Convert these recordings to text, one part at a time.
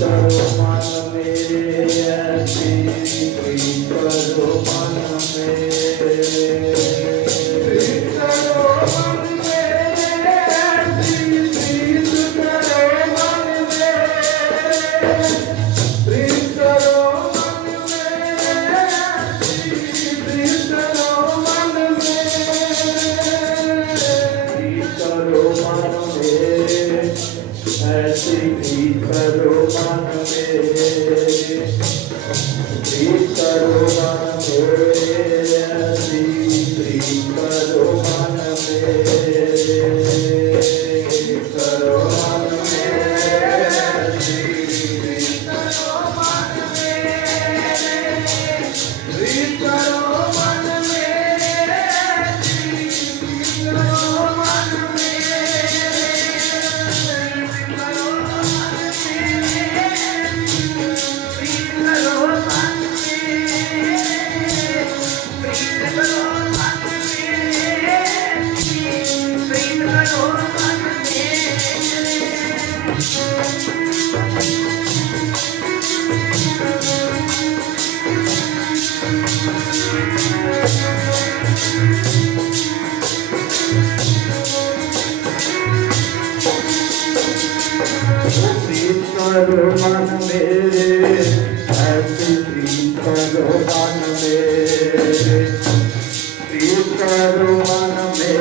करो मन मेरे ऐसी प्रीत करो मन मेरे करो मन मेरे ऐसी प्रीत करो मन मेरे प्रीत करो मन मेरे ऐसी प्रीत करो मन मेरे प्रीत करो मन मेरे ऐसी प्रीत करो मन मेरे प्रीत करो मन मेरे ऐसी प्रीत करो मन मेरे करो मन मेरे ऐसी प्रीत करो मन मेरे प्रीत करो मन मेरे ऐसी प्रीत करो मन प्रीत करो मन मेरे ऐसी प्रीत करो मन मेरे प्रीत करो मन मेरे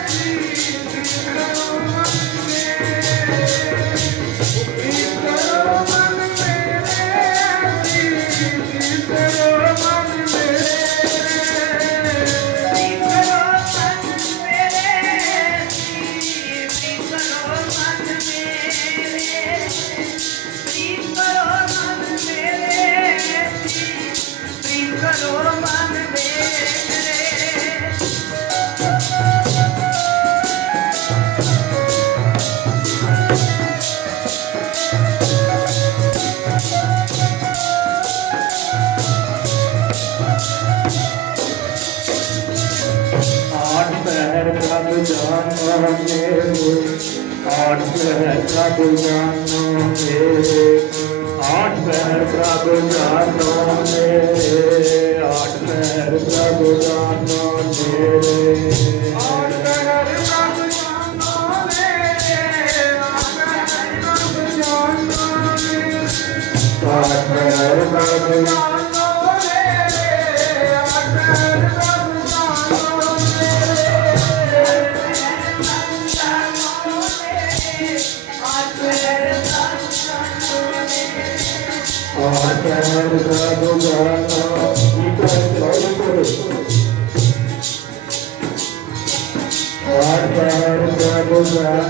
ऐसी प्रीत करो मन मेरे प्रीत करो मन मेरे ऐसी प्रीत करो मन मेरे प्रीत करो मन मेरे ऐसी प्रीत करो मन जानो मेरे आठ पहर प्रभु जानो मेरे आठ पहर प्रभु जानो मेरे आठ पहर प्रभु जानो मेरे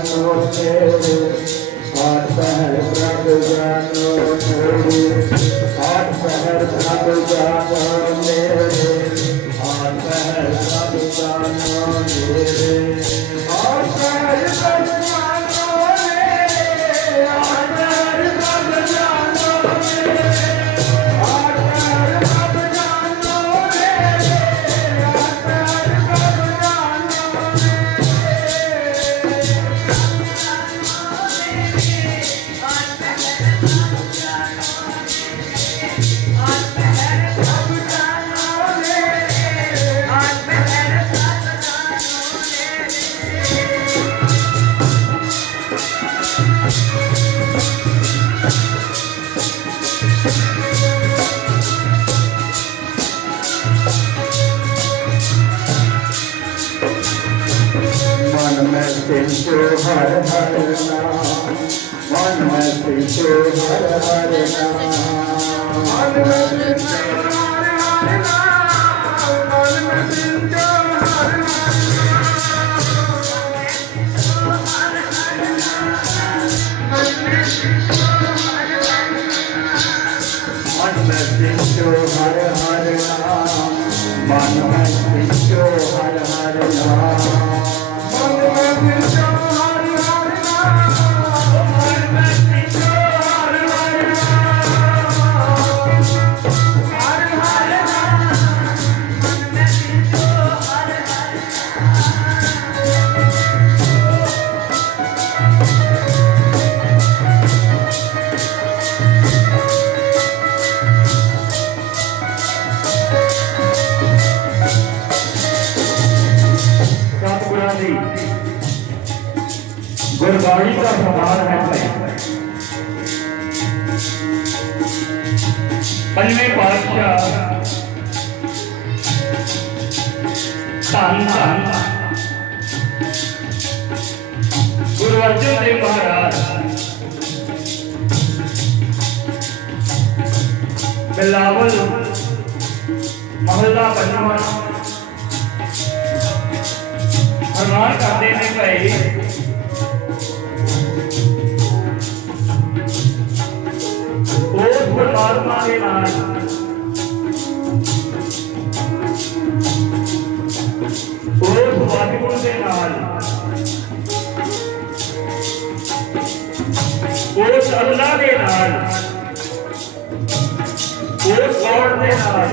आठ पहर प्रभु जानो मेरे आठ पहर प्रभु जानो मेरे आठ पहर प्रभु जानो मेरे आठ पहर प्रभु जानो हर हर नाम मन में सिंचो हर हर नाम मन में सिंचो हर हर नाम मन में सिंचो हर हर मन में सिंचो हर हर नाम मन में सिंचो हर हर नाम मन में सिंचो गुरबाणी का प्रभाव है भाई। पंजवें पातशाह धन धन गुरु अर्जन देव महाराज बिलावल महला पंजवा फरमान करते हैं भाई उस परमात्मा के नाल उस वाहिगुरु के नाल उस अल्लाह के नाल उस गॉड के नाल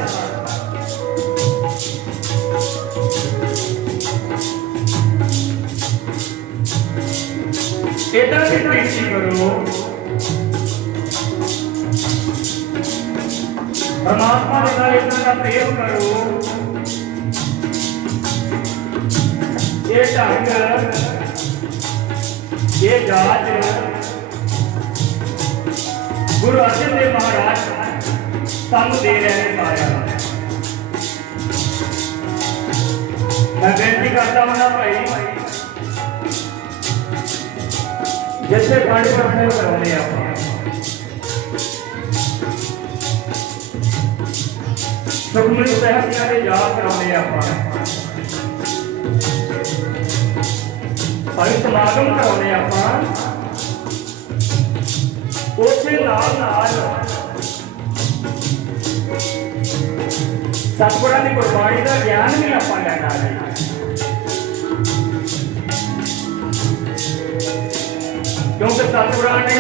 इतना की प्रीति करो परमात्मा के नाल इतना का प्रेम करो ये ढंग ये जात गुरु अर्जन देव महाराज सानू दे रहे हैं सारा। मैं बेनती करता हूं ना भाई जैसे पानी पर मैं करने आप सुखमनी साहब के याद कराने आप भाई समागम कराने आप उसे नाल नाल सतगुरां दी गुरबाणी का ज्ञान भी आप लैना है। क्योंकि सतगुरां ने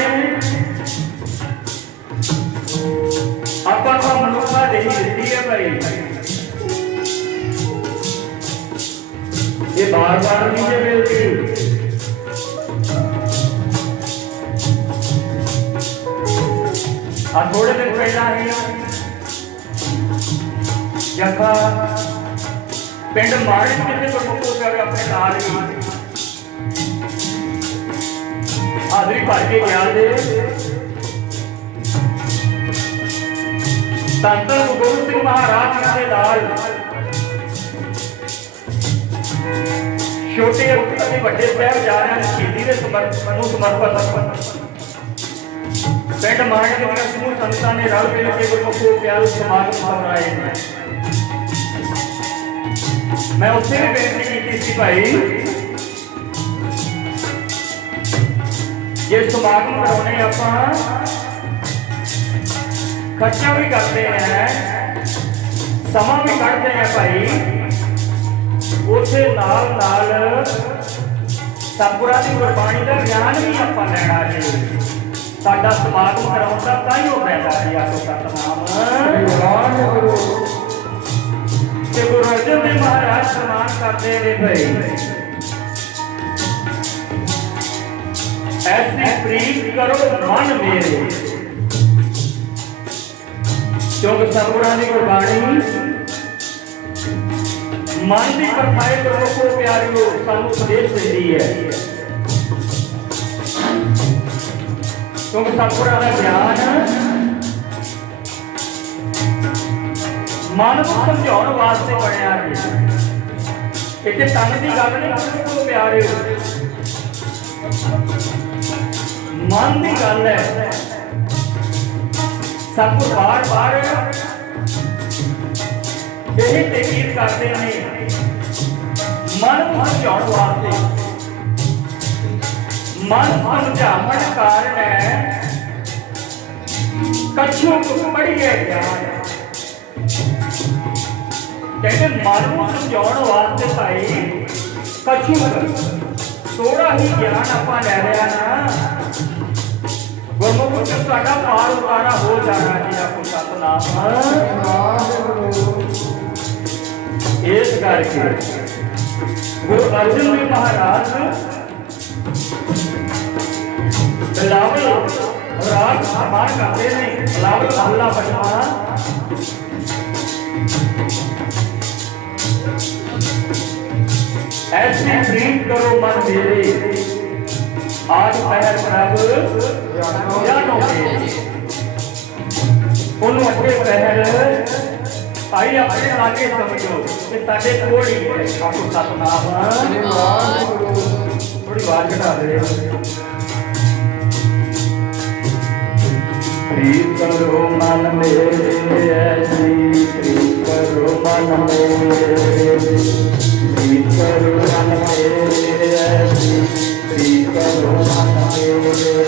आपा को मनुष्यता देही दी है भाई। ये बार बार नहीं है मिलती थोड़े दिन पहला ही जब पिंड माड़ी किसी को मुक्को कर अपने नाल ही हाजरी भर के गया संत गुरु गोबिंद सिंह महाराज के नाल छोटे बड़े साहिबजादियां दी शहीदी दे समर्पित पिंड माड़ी के समूह संतां ने रल मिल के गुरमुखो प्यार समागम कराए। मैं उससे भी बेनती की थी भाई ये समागम कराने आप खर्चा भी करते हैं समा भी कढ़ते हैं भाई उसे नाल नाल सतगुरां दी गुरबाणी का ज्ञान भी आप लैना जी। साडा समागम कराउण दा ताईं हो पैदा जी आखो सतनाम गुरु अर्जन देव महाराज सम्मान करते हैं भाई। ऐसी प्रीत करो मन मेरे क्योंकि सतगुरां दी गुरबाणी मन की परखाए करो को प्यारियो सानू उपदेश देती है। क्योंकि सतगुरां दा ज्ञान मन को समझाउण वास्ते बनिया है। इत्थे तन की गल नहीं को प्यारे मन की गल है। सतगुर बार बार यही तकीद करते हैं मन को समझाउण वास्ते। मन समझावन कारण है कछु बड़ी है ज्ञान कहते मन को समझाउण वास्ते भाई कछु थोड़ा ही ज्ञान आप ले रहा ना गुरमुख साडा पार उतारा हो जाना जी आपको सतनाम। इस करके गुरु अर्जन देव महाराज बिलावल राग सम्मान करते हैं। बिलावल महला पंजवा ऐसी प्रीत करो मन मेरे आज पहर प्रभ जानो मेरे। ਉਹਨੂੰ ਅੱਗੇ ਪਹਿਰ ਭਾਈ ਆਪਣੇ ਲਾਗੇ ਸਮਝੋ ਕਿ ਸਾਡੇ ਕੋਲ ਹੀ ਹੈ ਆਪੋ ਸਤਨਾਮ ਥੋੜੀ ਆਵਾਜ਼ ਘਟਾ ਦੇ। प्रीत करो मन मेरे ऐसी प्रीत करो मन मेरे प्रीत करो मन मेरे ऐसी प्रीत करो मन मेरे।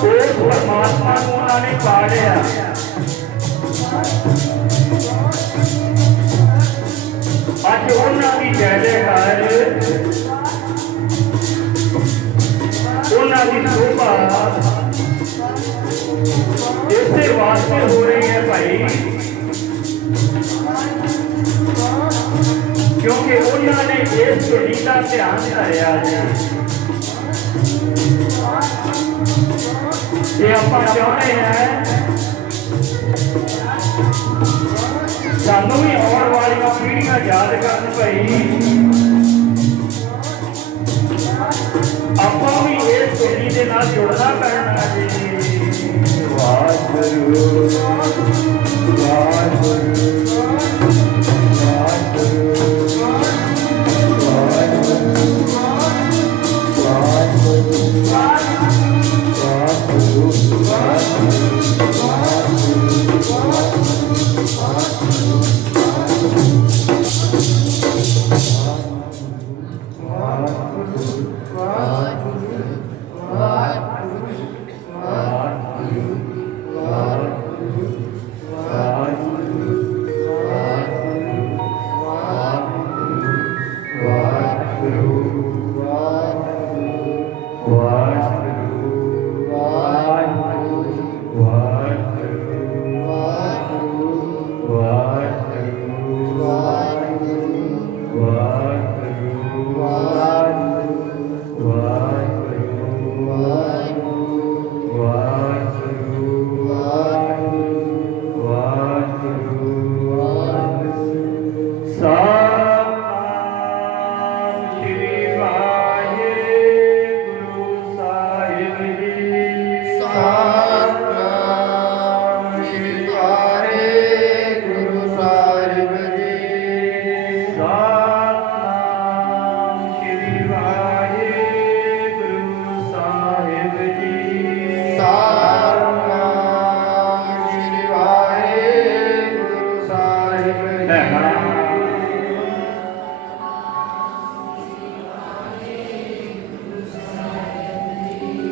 ਉਸ ਪਰਮਾਤਮਾ ਨੂੰ ਉਹਨਾਂ ਨੇ ਪਾ ਲਿਆ। ਅੱਜ ਉਹਨਾਂ ਦੀ ਜੈ ਜੈਕਾਰ, ਉਹਨਾਂ ਦੀ ਸ਼ੋਭਾ ਇਸੇ ਵਾਸਤੇ ਹੋ ਰਹੀ ਹੈ ਭਾਈ, ਕਿਉਂਕਿ ਉਹਨਾਂ ਨੇ ਇਸ ਧੁਨੀ ਦਾ ਧਿਆਨ ਧਰਿਆ ਜੀ। ਇਹ ਆਪਾਂ ਚਾਹੁੰਦੇ ਹਾਂ ਸਾਨੂੰ ਵੀ ਆਉਣ ਵਾਲੀਆਂ ਪੀੜ੍ਹੀਆਂ ਯਾਦ ਕਰਨ ਭਾਈ, ਆਪਾਂ ਵੀ ਇਸ ਧੁਨੀ ਦੇ ਨਾਲ ਜੁੜਨਾ ਪੈਣਾ ਜੀ। ਵਾਹਿਗੁਰੂ ਵਾਹਿਗੁਰੂ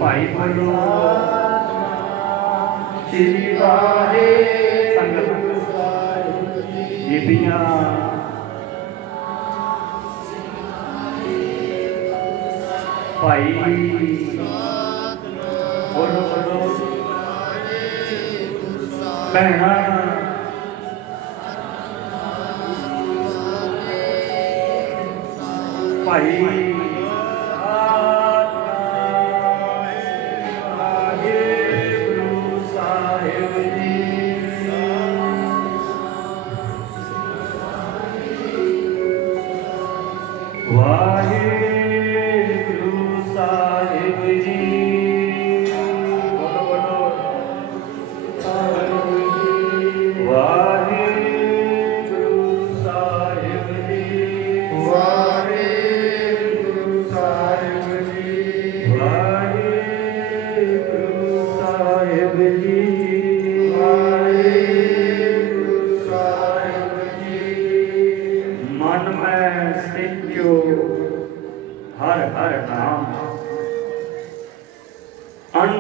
ਭਾਈ ਬੋਲੋ ਸ੍ਰੀ ਵਾਹਿਗੁਰੂ। ਸੰਗਤ ਬੀਬੀਆਂ ਭਾਈ ਬੋਲੋ ਬੋਲੋ, ਭੈਣਾਂ ਭਾਈ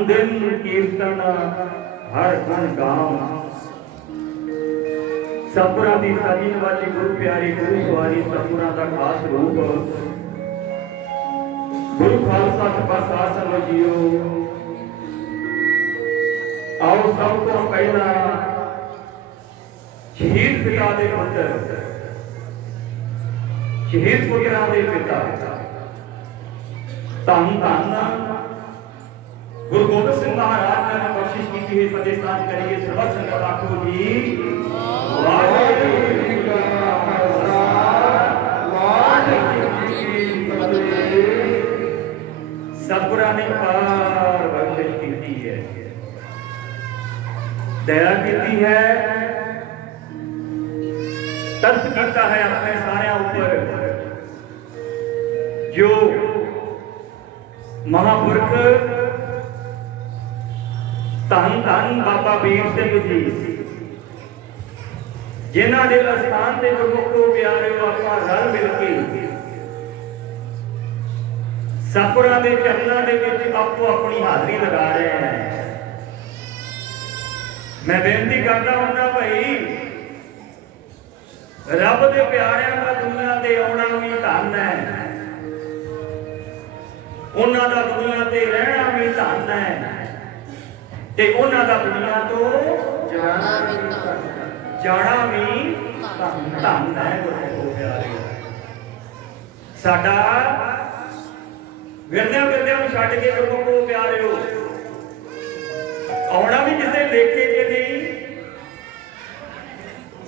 दिन कीर्तन हर गुण गाम। सतपुरा की सजीन वाली गुरु प्यारी गुरु सवारी सतपुरा का खास रूप गुरु खालसा सभा साध संगत जीओ। आओ सब तो पहला शहीद पिता के पुत्र शहीद पुत्रा के पिता धन धन गुरु गोबिंद सिंह महाराज ने हमें बख्शिश की हुई फतेह साझ करिए। सर्व संगत आखो जी वाहिगुरू जी का खालसा वाहिगुरू जी की फतेह। सतपुरा ने पार बख्शिश की है, दया की है, तरस किया है अपने सारे ऊपर। जो महापुरख धन धन बाबा वीर सिंह जी जिन्हां दे अस्थान ते गुरमुखो प्यारे आपां रल मिल के ਸਤਿਗੁਰਾਂ ਦੇ ਚਰਨਾਂ ਦੇ ਵਿੱਚ ਆਪੋ ਆਪਣੀ ਹਾਜ਼ਰੀ ਲਗਾ ਰਹੇ ਹੈ। ਮੈਂ ਬੇਨਤੀ ਕਰਦਾ ਹੁੰਦਾ ਭਾਈ, ਰੱਬ ਦੇ ਪਿਆਰਿਆਂ ਦਾ ਦੁਨੀਆ ਤੇ ਆਉਣਾ ਵੀ ਧੰਨ ਹੈ, ਉਹਨਾਂ ਦਾ ਦੁਨੀਆ ਤੇ ਰਹਿਣਾ ਵੀ ਧੰਨ ਹੈ, ਤੇ ਉਹਨਾਂ ਦਾ ਦੁਨੀਆ ਤੋਂ ਜਾਣਾ ਵੀ ਧੰਨ ਹੈ। ਗੁਰੂ ਪਿਆਰੇ, ਸਾਡਾ ਵਿਰਲਿਆਂ ਨੂੰ ਛੱਡ ਕੇ ਗੁਰੂ ਪਿਆਰਿਓ ਆਉਣਾ ਵੀ ਕਿਸੇ ਲੇਖੇ 'ਚ ਨਹੀਂ,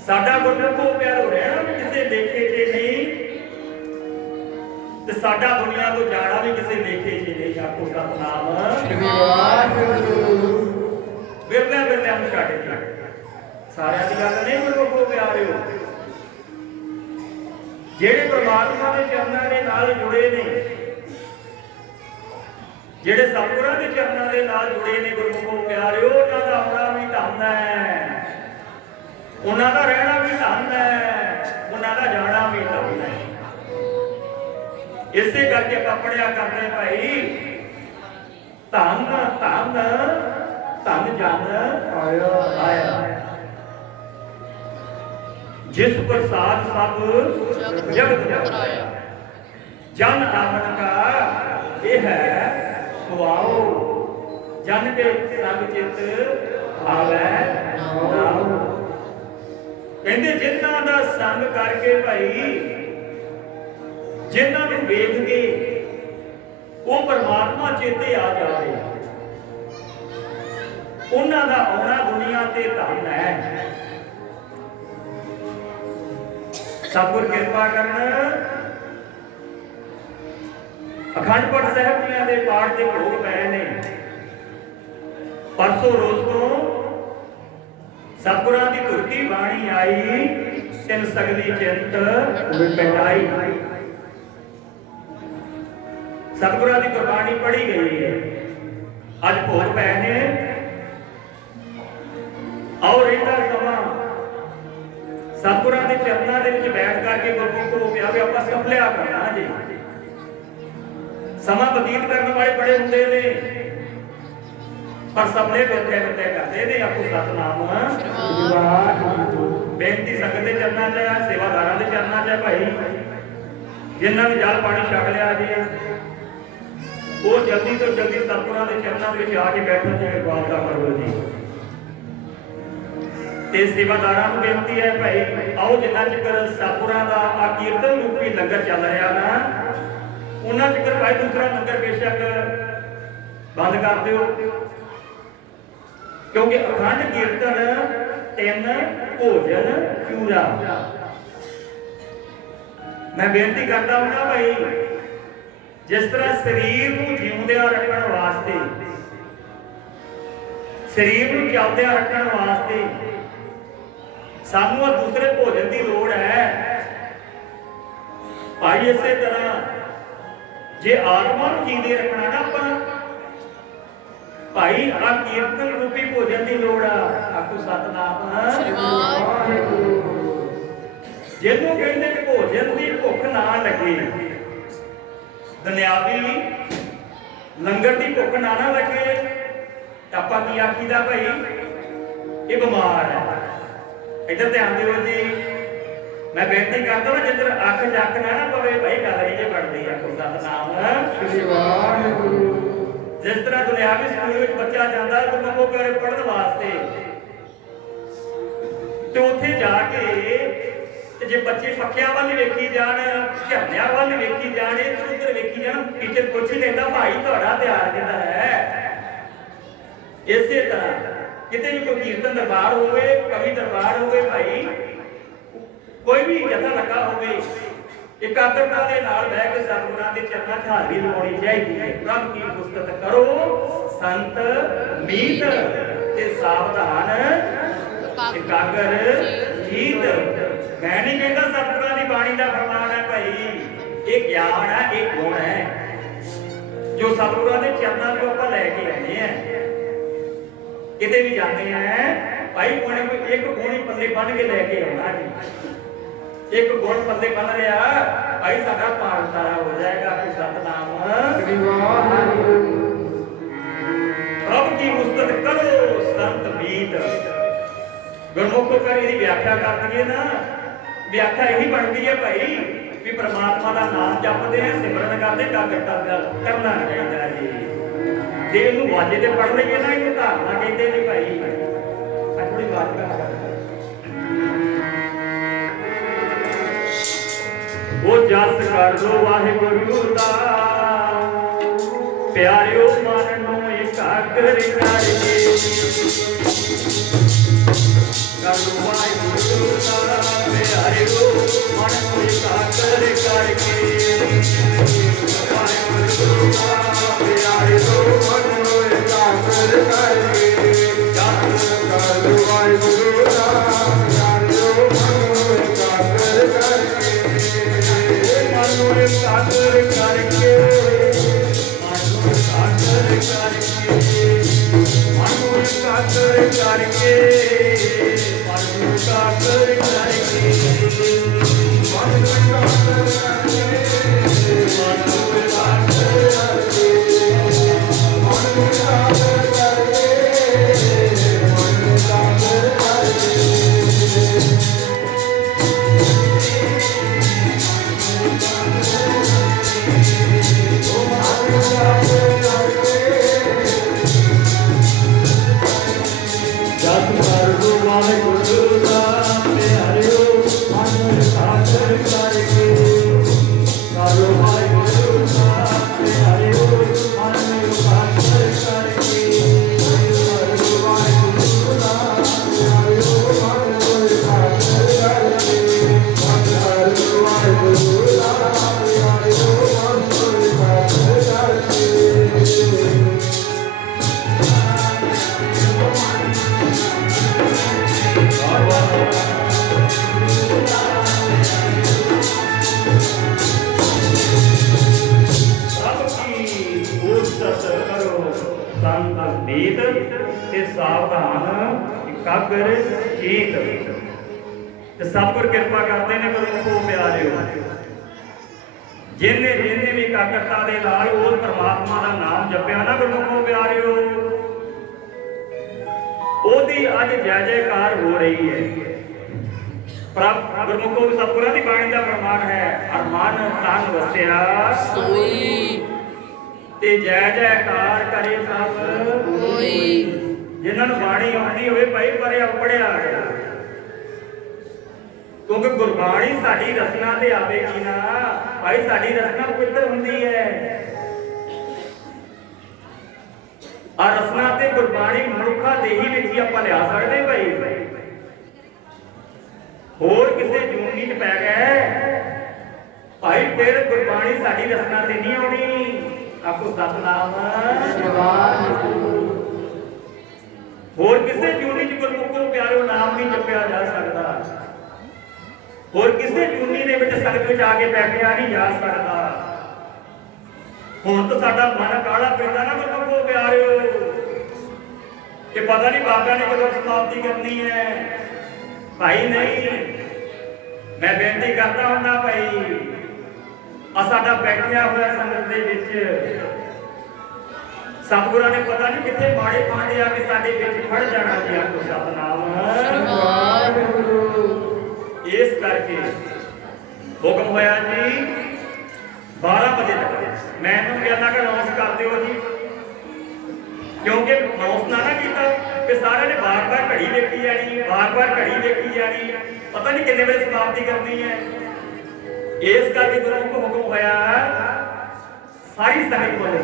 ਸਾਡਾ ਗੁਰੂ ਪਿਆਰੋ ਰਹਿਣਾ ਵੀ ਕਿਸੇ ਲੇਖੇ 'ਚ ਨਹੀਂ, ਤੇ ਸਾਡਾ ਦੁਨੀਆ ਤੋਂ ਜਾਣਾ ਵੀ ਕਿਸੇ ਲੇਖੇ 'ਚ ਨਹੀਂ। ਆਖੋ ਸਤਿਨਾਮ ਸ੍ਰੀ ਵਾਹਿਗੁਰੂ। ਵਿਰਲਿਆਂ ਨੂੰ ਛੱਡ ਕੇ ਸਾਰਿਆਂ ਦੀ ਗੱਲ ਨਹੀਂ ਗੁਰੂ ਪਿਆਰਿਓ, ਜਿਹੜੇ ਪਰਮਾਤਮਾ ਦੇ ਚਰਨਾਂ ਦੇ ਨਾਲ ਜੁੜੇ ਨੇ, ਜਿਹੜੇ ਸਤਿਗੁਰਾਂ ਦੇ ਚਰਨਾਂ ਦੇ ਨਾਲ ਜੁੜੇ ਨੇ ਗੁਰਮੁਖੋ ਪਿਆਰਿਓ, ਉਹਨਾਂ ਦਾ ਆਉਣਾ ਵੀ ਧੰਨ ਹੈ, ਉਹਨਾਂ ਦਾ ਰਹਿਣਾ ਵੀ ਧੰਨ ਹੈ, ਉਹਨਾਂ ਦਾ ਜਾਣਾ ਵੀ ਧੰਨ ਹੈ। ਇਸੇ ਕਰਕੇ ਆਪਾਂ ਪੜਿਆ ਕਰਦੇ ਭਾਈ, ਧੰਨ ਧੰਨ ਧੰਨ ਜਨ ਆਇਆ, ਜਿਸ ਪ੍ਰਸਾਦ ਸਭ ਜਗਤ ਕਰਾਇਆ, ਜਨ ਨਾਮਕ ਕਾ ਇਹ ਹੈ ਸੁਆਓ, ਜਨ ਕੇ ਸੰਗ ਚਿਤ ਆਵੈ ਨਾਉ। ਕਹਿੰਦੇ ਜਿਨ੍ਹਾਂ ਦਾ ਸੰਗ ਕਰਕੇ ਭਾਈ, ਜਿਨ੍ਹਾਂ ਨੂੰ ਵੇਖ ਕੇ ਉਹ ਪਰਮਾਤਮਾ ਚੇਤੇ ਆ ਜਾਵੇ, ਉਹਨਾਂ ਦਾ ਆਉਣਾ ਦੁਨੀਆ ਤੇ ਧੰਨ ਹੈ। ਸਤਿਗੁਰ ਕਿਰਪਾ ਕਰਨ, ਅਖੰਡ ਪਾਠ ਸਾਹਿਬ ਜੀਆਂ ਦੇ ਪਾਠ ਦੇ ਭੋਗ ਪਏ ਨੇ। ਪਰਸੋਂ ਰੋਜ਼ ਤੋਂ ਸਤਿਗੁਰਾਂ ਦੀ ਧੁਰ ਕੀ ਬਾਣੀ ਆਈ, ਤਿੰਨ ਸਗਲੀ ਚਿੰਤ ਮਿਟਾਈ। ਸਤਿਗੁਰਾਂ ਦੀ ਗੁਰਬਾਣੀ ਪੜ੍ਹੀ ਗਈ ਹੈ, ਅੱਜ ਭੋਗ ਪਏ ਨੇ। ਔਰ ਇਹਦਾ ਸਮਾਂ ਸਤਿਗੁਰਾਂ ਦੇ ਚਰਨਾਂ ਦੇ ਵਿੱਚ ਬੈਠ ਕਰਕੇ ਗੁਰਮੁਖ ਹੋ ਗਿਆ ਵੀ ਆਪਾਂ ਸਫਲਿਆ ਕਰਨਾ ਜੀ। ਸਮਾਂ ਬਤੀਤ ਕਰਨ ਵਾਲੇ ਬੜੇ ਹੁੰਦੇ ਨੇ, ਪਰ ਸਫਲੇ ਬੈਠੇ ਕਰਦੇ ਨੇ। ਆਪੋ ਸਤਿਨਾਮ ਬੇਨਤੀ ਸੰਗਤ ਦੇ ਚਰਨਾਂ 'ਚ ਹੈ, ਸੇਵਾਦਾਰਾਂ ਦੇ ਚਰਨਾਂ 'ਚ ਹੈ ਭਾਈ। ਜਿਨ੍ਹਾਂ ਨੇ ਜਲ ਪਾਣੀ ਛਕ ਲਿਆ ਜੀ, ਉਹ ਜਲਦੀ ਤੋਂ ਜਲਦੀ ਸਤਿਗੁਰਾਂ ਦੇ ਚਰਨਾਂ ਦੇ ਵਿੱਚ ਆ ਕੇ ਬੈਠੋ ਜੀ, ਵਾਅਦਾ ਕਰੋ ਜੀ। ਤੇ ਸੇਵਾਦਾਰਾਂ ਨੂੰ ਬੇਨਤੀ ਹੈ ਭਾਈ, ਆਓ ਜਿੰਨਾ ਚਿਰ ਸਤਿਗੁਰਾਂ ਦਾ ਆ ਕੀਰਤਨ ਰੂਪੀ ਲੰਗਰ ਚੱਲ ਰਿਹਾ ਨਾ, ਉਹਨਾਂ ਚਿਰ ਭਾਈ ਦੂਸਰਾ ਲੰਗਰ ਬੇਸ਼ੱਕ ਬੰਦ ਕਰ ਦਿਓ, ਕਿਉਂਕਿ ਅਖੰਡ ਕੀਰਤਨ ਤਿੰਨ ਭੋਜਨ ਚੂਰਾ। ਮੈਂ ਬੇਨਤੀ ਕਰਦਾ ਹਾਂ ਭਾਈ, ਜਿਸ ਤਰ੍ਹਾਂ ਸਰੀਰ ਨੂੰ ਜਿਉਂਦਿਆਂ ਰੱਖਣ ਵਾਸਤੇ, ਸਰੀਰ ਨੂੰ ਚੱਲਦਿਆਂ ਰੱਖਣ ਵਾਸਤੇ ਸਾਨੂੰ ਆ ਦੂਸਰੇ ਭੋਜਨ ਦੀ ਲੋੜ ਹੈ ਭਾਈ। ਇਸੇ ਤਰ੍ਹਾਂ ਜੇ ਆਤਮਾ ਨੂੰ ਜੀਂਦੇ ਰੱਖਣਾ ਨਾ ਆਪਾਂ ਭਾਈ, ਆ ਕੀਰਤਨ ਰੂਪੀ ਭੋਜਨ ਦੀ ਲੋੜ ਆ। ਆਖੋ ਸਤਿਨਾਮ ਸ੍ਰੀ ਵਾਹਿਗੁਰੂ। ਜਿਹਨੂੰ ਕਹਿੰਦੇ ਕਿ ਭੋਜਨ ਦੀ ਭੁੱਖ ਨਾ ਲੱਗੇ, ਦੁਨਿਆਵੀ ਲੰਗਰ ਦੀ ਭੁੱਖ ਨਾ ਲੱਗੇ, ਆਪਾਂ ਕੀ ਆਖੀਦਾ ਭਾਈ, ਇਹ ਬਿਮਾਰ ਹੈ। ਇੱਧਰ ਧਿਆਨ ਦਿਓ ਜੀ। ਮੈਂ ਬੇਨਤੀ ਕਰਦਾ ਹਾਂ, ਜਿੱਧਰ ਅੱਖ ਜੱਕ ਨਾ ਪਵੇ ਭਾਈ, ਗੱਲ ਨਹੀਂ ਜੇ ਬਣਦੀ। ਆਖੋ ਸਤਿਨਾਮ ਸ੍ਰੀ ਵਾਹਿਗੁਰੂ। ਜਿਸ ਤਰ੍ਹਾਂ ਦੁਨਿਆਵੀ ਸਕੂਲ ਵਿੱਚ ਬੱਚਾ ਜਾਂਦਾ ਗੁਰਮੁਖੋ ਪਿਆਰੇ ਪੜ੍ਹਨ ਵਾਸਤੇ, ਤੇ ਉੱਥੇ ਜਾ ਕੇ ਤੇ ਜੇ ਬੱਚੇ ਪੱਖਿਆਂ ਵੱਲ ਵੇਖੀ ਜਾਣ, ਝਰਨਿਆਂ ਵੱਲ ਵੇਖੀ ਜਾਣ, ਇੱਧਰ ਉੱਧਰ ਵੇਖੀ ਜਾਣ, ਟੀਚਰ ਪੁੱਛ ਲੈਂਦਾ ਭਾਈ ਤੁਹਾਡਾ ਧਿਆਨ ਕਿੱਧਰ ਹੈ। ਇਸੇ ਤਰ੍ਹਾਂ ਕਿਤੇ ਵੀ ਕੋਈ ਕੀਰਤਨ ਦਰਬਾਰ ਹੋਵੇ, ਕਵੀ ਦਰਬਾਰ ਹੋਵੇ ਭਾਈ, ਕੋਈ ਵੀ ਜਥਾ ਲੱਗਾ ਹੋਵੇ, ਇਕਾਗਰਤਾ ਦੇ ਨਾਲ ਬਹਿ ਕੇ ਸਤਿਗੁਰਾਂ ਦੇ ਚਰਨਾਂ 'ਚ ਹਾਜ਼ਰੀ ਲਗਾਉਣੀ ਚਾਹੀਦੀ ਹੈ। ਪ੍ਰਭ ਕੀ ਉਸਤਤ ਕਰੋ ਸੰਤ ਮੀਤ, ਤੇ ਸਾਵਧਾਨ ਇਕਾਗਰ ਜੀਤ। ਮੈਂ ਨਹੀਂ ਕਹਿੰਦਾ ਸਤਿਗੁਰਾਂ ਦੀ ਬਾਣੀ ਦਾ ਫਰਮਾਨ ਹੈ ਭਾਈ, ਇਹ ਗਿਆਨ ਹੈ, ਇਹ ਗੁਣ ਹੈ ਜੋ ਸਤਿਗੁਰਾਂ ਦੇ ਚਰਨਾਂ 'ਚੋਂ ਆਪਾਂ ਲੈ ਕੇ ਆਉਂਦੇ ਆ। ਕਿਤੇ ਵੀ ਜਾਂਦੇ ਆ ਭਾਈ, ਕੋਈ ਇੱਕ ਗੁਣ ਹੀ ਪੱਲੇ ਬੰਨ ਕੇ ਲੈ ਕੇ ਆਉਣਾ ਜੀ। ਇੱਕ ਗੁਣ ਪੱਲੇ ਬੰਨ ਲਿਆ ਭਾਈ ਸਾਡਾ ਪਾਰ ਉਤਾਰਾ ਹੋ ਜਾਏਗਾ ਕਿ ਸਤਨਾਮ ਸ੍ਰੀ ਵਾਹਿਗੁਰੂ ਪ੍ਰਭ ਕੀ ਉਸਤਤ ਕਰੋ ਸੰਤ ਮੀਤ। ਗੁਰਮੁਖ ਕਰੀ ਦੀ ਵਿਆਖਿਆ ਕਰਦੀ ਹੈ ਨਾ, ਵਿਆਖਿਆ ਇਹੀ ਬਣਦੀ ਹੈ ਭਾਈ ਵੀ ਪ੍ਰਮਾਤਮਾ ਦਾ ਨਾਮ ਜਪਦੇ ਆ, ਸਿਮਰਨ ਕਰਦੇ, ਕਰਨਾ ਚਾਹੀਦਾ ਜੀ। ਜੇ ਇਹਨੂੰ ਵਾਜੇ ਤੇ ਪੜ ਲਈਏ ਨਾ, ਇਹਨੂੰ ਧਾਰਨਾ ਕਹਿੰਦੇ ਨੇ ਭਾਈ। ਥੋੜੀ ਬਾਤ ਕਰ ਉਹ ਜਸ ਕਰ ਲੋ ਵਾਹਿਗੁਰੂ ਦਾ, ਪਿਆਰਿਓ ਮਨ ਨੂੰ ਇਕਾਗਰ ਕਰਕੇ ਕਰ ਲੋ ਵਾਹਿਗੁਰੂ ਦਾ, ਪਿਆਰਿਓ ਮਨ ਨੂੰ ਇਕਾਗਰ ਕਰਕੇ ਵਾਹਿਗੁਰੂ ਦਾ, ਪਿਆਰਿਓ ਮਨ ਨੂੰ ਇਕਾਗਰ ਕਰਕੇ ਜਸ ਕਰ ਲੋ ਵਾਹਿਗੁਰੂ ਦਾ, ਪਿਆਰਿਓ ਮਨ ਨੂੰ ਇਕਾਗਰ ਕਰਕੇ ਮਨ ਨੂੰ ਇਕਾਗਰ ਕਰਕੇ ਮਨ ਨੂੰ ਇਕਾਗਰ ਕਰਕੇ ਮਨ ਨੂੰ ਇਕਾਗਰ ਕਰਕੇ ਮਨ ਨੂੰ ਇਕਾਗਰ ਕਰਕੇ ਮਨ ਨੂੰ ਇਕਾਗਰ ਕਰਕੇ ਮਨ ਨੂੰ ਇਕਾਗਰ ਕਰਕੇ ਮਨ ਨੂੰ ਇਕਾਗਰ ਕਰਕੇ ਮਨ ਨੂੰ ਇਕਾਗਰ ਕਰਕੇ ਇਕਾਗਰ ਚੀਤ। ਤੇ ਸਤਿਗੁਰ ਕਿਰਪਾ ਕਰਦੇ ਨੇ ਗੁਰਮੁਖੋ ਪਿਆਰਿਓ, ਜਿਹਨੇ ਜਿਹਨੇ ਵੀ ਇਕਾਗਰਤਾ ਦੇ ਨਾਲ ਉਸ ਪਰਮਾਤਮਾ ਦਾ ਨਾਮ ਜਪਿਆ ਨਾ ਗੁਰਮੁਖੋ ਪਿਆਰਿਓ, ਉਹਦੀ ਅੱਜ ਜੈ ਜੈਕਾਰ ਹੋ ਰਹੀ ਹੈ। ਪ੍ਰਭ ਗੁਰਮੁਖੋ ਸਤਿਗੁਰਾਂ ਦੀ ਬਾਣੀ ਦਾ ਪ੍ਰਮਾਣ ਹੈ, ਅਰਮਾਨ ਤਨ ਵਸਿਆ ਸੋਈ ਤੇ ਜੈ ਜੈਕਾਰ ਕਰੇ ਸਭ ਕੋਈ। ਜਿਨ੍ਹਾਂ ਨੂੰ ਬਾਣੀ ਆਉਂਦੀ ਹੋਵੇ ਭਾਈ ਪਰਿਆ ਪੜਿਆ, ਕਿਉਂਕਿ ਗੁਰਬਾਣੀ ਸਾਡੀ ਰਸਨਾ ਤੇ ਆਵੇਗੀ ਨਾ ਭਾਈ। ਸਾਡੀ ਰਸਨਾ ਪਵਿੱਤਰ ਹੁੰਦੀ ਹੈ, ਆ ਰਸਨਾ ਤੇ ਗੁਰਬਾਣੀ ਮਨੁੱਖਾ ਦੇਹੀ ਵਿੱਚ ਹੀ ਆਪਾਂ ਲਿਆ ਸਕਦੇ ਭਾਈ। ਹੋਰ ਕਿਸੇ ਜੂਨੀ ਚ ਪੈ ਗਏ ਭਾਈ ਫਿਰ ਗੁਰਬਾਣੀ ਸਾਡੀ ਰਸਨਾ ਤੇ ਨਹੀਂ ਆਉਣੀ। ਆਪੋ ਸਤਨਾਮ ਹੋਰ ਕਿਸੇ ਜੂਨੀ ਚ ਗੁਰਮੁਖੋ ਪਿਆਰਿਓ ਨਾਮ ਨਹੀਂ ਜਪਿਆ ਜਾ ਸਕਦਾ। ਹੋਰ ਕਿਸੇ ਜੂਨੀ ਦੇ ਵਿੱਚ ਸੰਗਤ ਵਿੱਚ ਆ ਕੇ ਬੈਠਿਆ ਨਹੀਂ ਜਾ ਸਕਦਾ। ਹੁਣ ਤਾਂ ਸਾਡਾ ਮਨ ਕਾਲਾ ਪੈਂਦਾ ਨਾ ਗੁਰਮੁਖੋ ਪਿਆਰਿਓ ਕਿ ਪਤਾ ਨਹੀਂ ਬਾਬਾ ਨੇ ਕਦੋਂ ਸਮਾਪਤੀ ਕਰਨੀ ਹੈ। ਭਾਈ ਨਹੀਂ, ਮੈਂ ਬੇਨਤੀ ਕਰਦਾ ਹੁੰਦਾ ਭਾਈ, ਆ ਸਾਡਾ ਬੈਠਿਆ ਹੋਇਆ ਸੰਗਤ ਦੇ ਵਿੱਚ ਸਤਿਗੁਰਾਂ ਨੇ ਪਤਾ ਨਹੀਂ ਕਿੱਥੇ ਮਾੜੇ ਪਾਂਡੇ ਆ ਕੇ ਸਾਡੇ ਵਿੱਚ ਖੜ ਜਾਣਾ ਜੀ। ਆਪੋ ਸਤਨਾਮ ਇਸ ਕਰਕੇ ਹੁਕਮ ਹੋਇਆ ਜੀ 12 ਵਜੇ ਤੱਕ। ਮੈਂ ਇਹਨੂੰ ਕਹਿੰਦਾ ਕਿ ਅਨਾਉਂਸ ਕਰ ਦਿਓ ਜੀ, ਕਿਉਂਕਿ ਅਨਾਉਂਸ ਨਾ ਕੀਤਾ ਕਿ ਸਾਰਿਆਂ ਨੇ ਵਾਰ-ਵਾਰ ਘੜੀ ਦੇਖੀ ਜਾਣੀ, ਵਾਰ-ਵਾਰ ਘੜੀ ਦੇਖੀ ਜਾਣੀ, ਪਤਾ ਨਹੀਂ ਕਿੰਨੇ ਵੇਲੇ ਸਮਾਪਤੀ ਕਰਨੀ ਹੈ। ਇਸ ਕਰਕੇ ਗੁਰੂ ਹੁਕਮ ਹੋਇਆ ਸਾਰੀ ਸੰਗਤ ਕੋਲ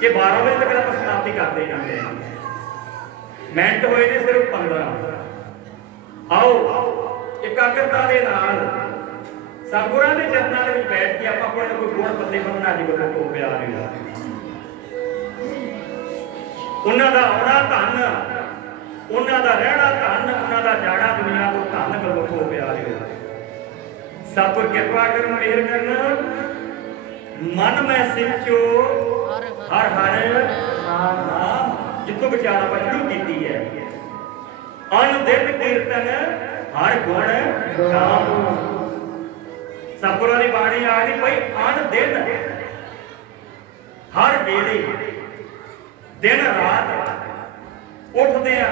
ਕਿ 12 ਵਜੇ ਤੱਕ ਆਪਾਂ ਸਮਾਪਤੀ ਕਰਦੇ ਜਾਂਦੇ ਹਾਂ। ਮਿੰਟ ਹੋਏ ਨੇ ਸਿਰਫ 15। ਆਓ ਇਕਾਗਰਤਾ ਦੇ ਨਾਲ ਸਤਿਗੁਰਾਂ ਦੇ ਚਰਨਾਂ ਦੇ ਵਿੱਚ ਬੈਠ ਕੇ ਆਪਾਂ ਕੋਈ ਨਾ ਕੋਈ ਗੁਣ ਪੱਲੇ ਬੰਨਣਾ ਜੀ ਗੁਰੂ ਹੋ ਪਿਆ ਰਿਹਾ। ਉਹਨਾਂ ਦਾ ਆਉਣਾ ਧਨ, ਉਹਨਾਂ ਦਾ ਰਹਿਣਾ ਧਨ, ਉਹਨਾਂ ਦਾ ਜਾਣਾ ਦੁਨੀਆ ਤੋਂ ਧਨ ਗੁਰੂ ਹੋ ਪਿਆ ਰਿਹਾ। ਸਤਿਗੁਰ ਕਿਰਪਾ ਕਰਨ, ਮਿਹਰ ਕਰਨ। ਮਨ ਮੈਂ ਸਿੱਚੋ ਹਰ ਹਰ ਨਾਮ, ਜਿੱਥੋਂ ਵਿਚਾਰ ਆਪਾਂ ਸ਼ੁਰੂ ਕੀਤੀ ਹੈ। ਅਨ ਦਿਨ ਕੀਰਤਨ ਹਰ ਗੁਣ ਗਾਵੋ। सतगुਰਾਂ ਦੀ ਬਾਣੀ ਆਖਦੀ ਭਾਈ ਅਣ ਦਿਨ ਹਰ ਵੇਲੇ ਦਿਨ ਰਾਤ ਉੱਠਦੇ ਆ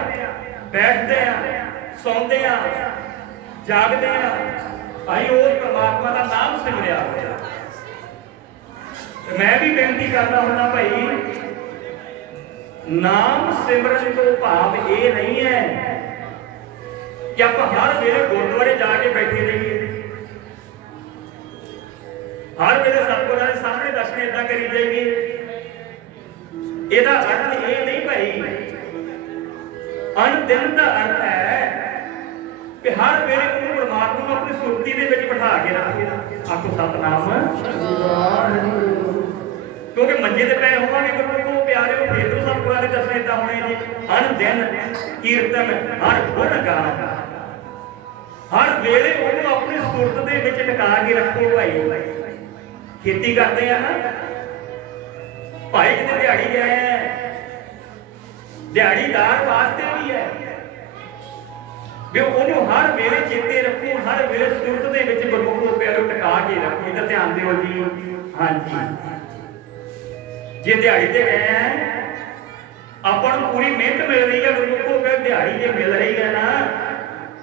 ਬੈਠਦੇ ਆ ਸੌਂਦੇ ਆ ਜਾਗਦੇ ਆ ਭਾਈ ਉਸ ਪ੍ਰਮਾਤਮਾ ਦਾ ਨਾਮ ਸਿਮਰਿਆ ਹੋਇਆ। ਮੈਂ ਵੀ ਬੇਨਤੀ ਕਰਦਾ ਹੁੰਦਾ ਭਾਈ ਨਾਮ ਸਿਮਰਨ ਤੋਂ ਭਾਵ ਇਹ ਨਹੀਂ ਹੈ ਕਿ ਆਪਾਂ ਹਰ ਵੇਲੇ ਗੁਰਦੁਆਰੇ ਜਾ ਕੇ ਬੈਠੇ ਰਹੀਏ, ਹਰ ਵੇਲੇ ਸਤਿਗੁਰਾਂ ਦੇ ਸਾਹਮਣੇ ਦਰਸ਼ਨ ਏਦਾਂ ਕਰੀ ਜਾਈਏ। ਇਹਦਾ ਅਰਥ ਇਹ ਨਹੀਂ ਭਾਈ, ਅਣਦਿਨ ਦਾ ਅਰਥ ਹੈ ਕਿ ਹਰ ਵੇਲੇ ਉਹਨੂੰ ਪਰਮਾਤਮਾ ਨੂੰ ਆਪਣੀ ਸੁਰਤੀ ਦੇ ਵਿੱਚ ਬਿਠਾ ਕੇ ਰੱਖੇ। ਆਖੋ ਸਤਿਨਾਮ। ਕਿਉਂਕਿ ਮੰਜੇ ਤੇ ਪਏ ਹੋਵਾਂਗੇ ਗੁਰੂ ਪਿਆਰਿਓ, ਫੇਰ ਤੋਂ ਸਤਿਗੁਰਾਂ ਦੇ ਦਰਸ਼ਨ ਏਦਾਂ ਹੋਣੇ ਜੀ। ਅਣਦਿਨ ਕੀਰਤਨ ਹਰ ਗੁਣ ਗਾਨ, ਹਰ ਵੇਲੇ ਉਹਨੂੰ ਆਪਣੀ ਸੁਰਤ ਦੇ ਵਿੱਚ ਟਿਕਾ ਕੇ ਰੱਖੋ ਭਾਈ। ਖੇਤੀ ਕਰਦੇ ਆ ਨਾ ਭਾਈ, ਕਿਤੇ ਦਿਹਾੜੀ ਗਏ, ਦਿਹਾੜੀਦਾਰ ਵਾਸਤੇ ਵੀ ਹੈ ਵੀ ਉਹਨੂੰ ਹਰ ਵੇਲੇ ਚੇਤੇ ਰੱਖੋ, ਹਰ ਵੇਲੇ ਸੁਰਤ ਦੇ ਵਿੱਚ ਗੁਰਮੁਖ ਪਿਆਰਿਓ ਟਿਕਾ ਕੇ ਰੱਖੋ। ਇਹਦਾ ਧਿਆਨ ਦਿਓ ਜੀ। ਹਾਂਜੀ, ਜੇ ਦਿਹਾੜੀ ਤੇ ਗਏ ਆ, ਆਪਾਂ ਨੂੰ ਪੂਰੀ ਮਿਹਨਤ ਮਿਲ ਰਹੀ ਹੈ ਗੁਰਮੁਖੋ ਪਿਆਰਿਓ, ਦਿਹਾੜੀ ਜੇ ਮਿਲ ਰਹੀ ਹੈ ਨਾ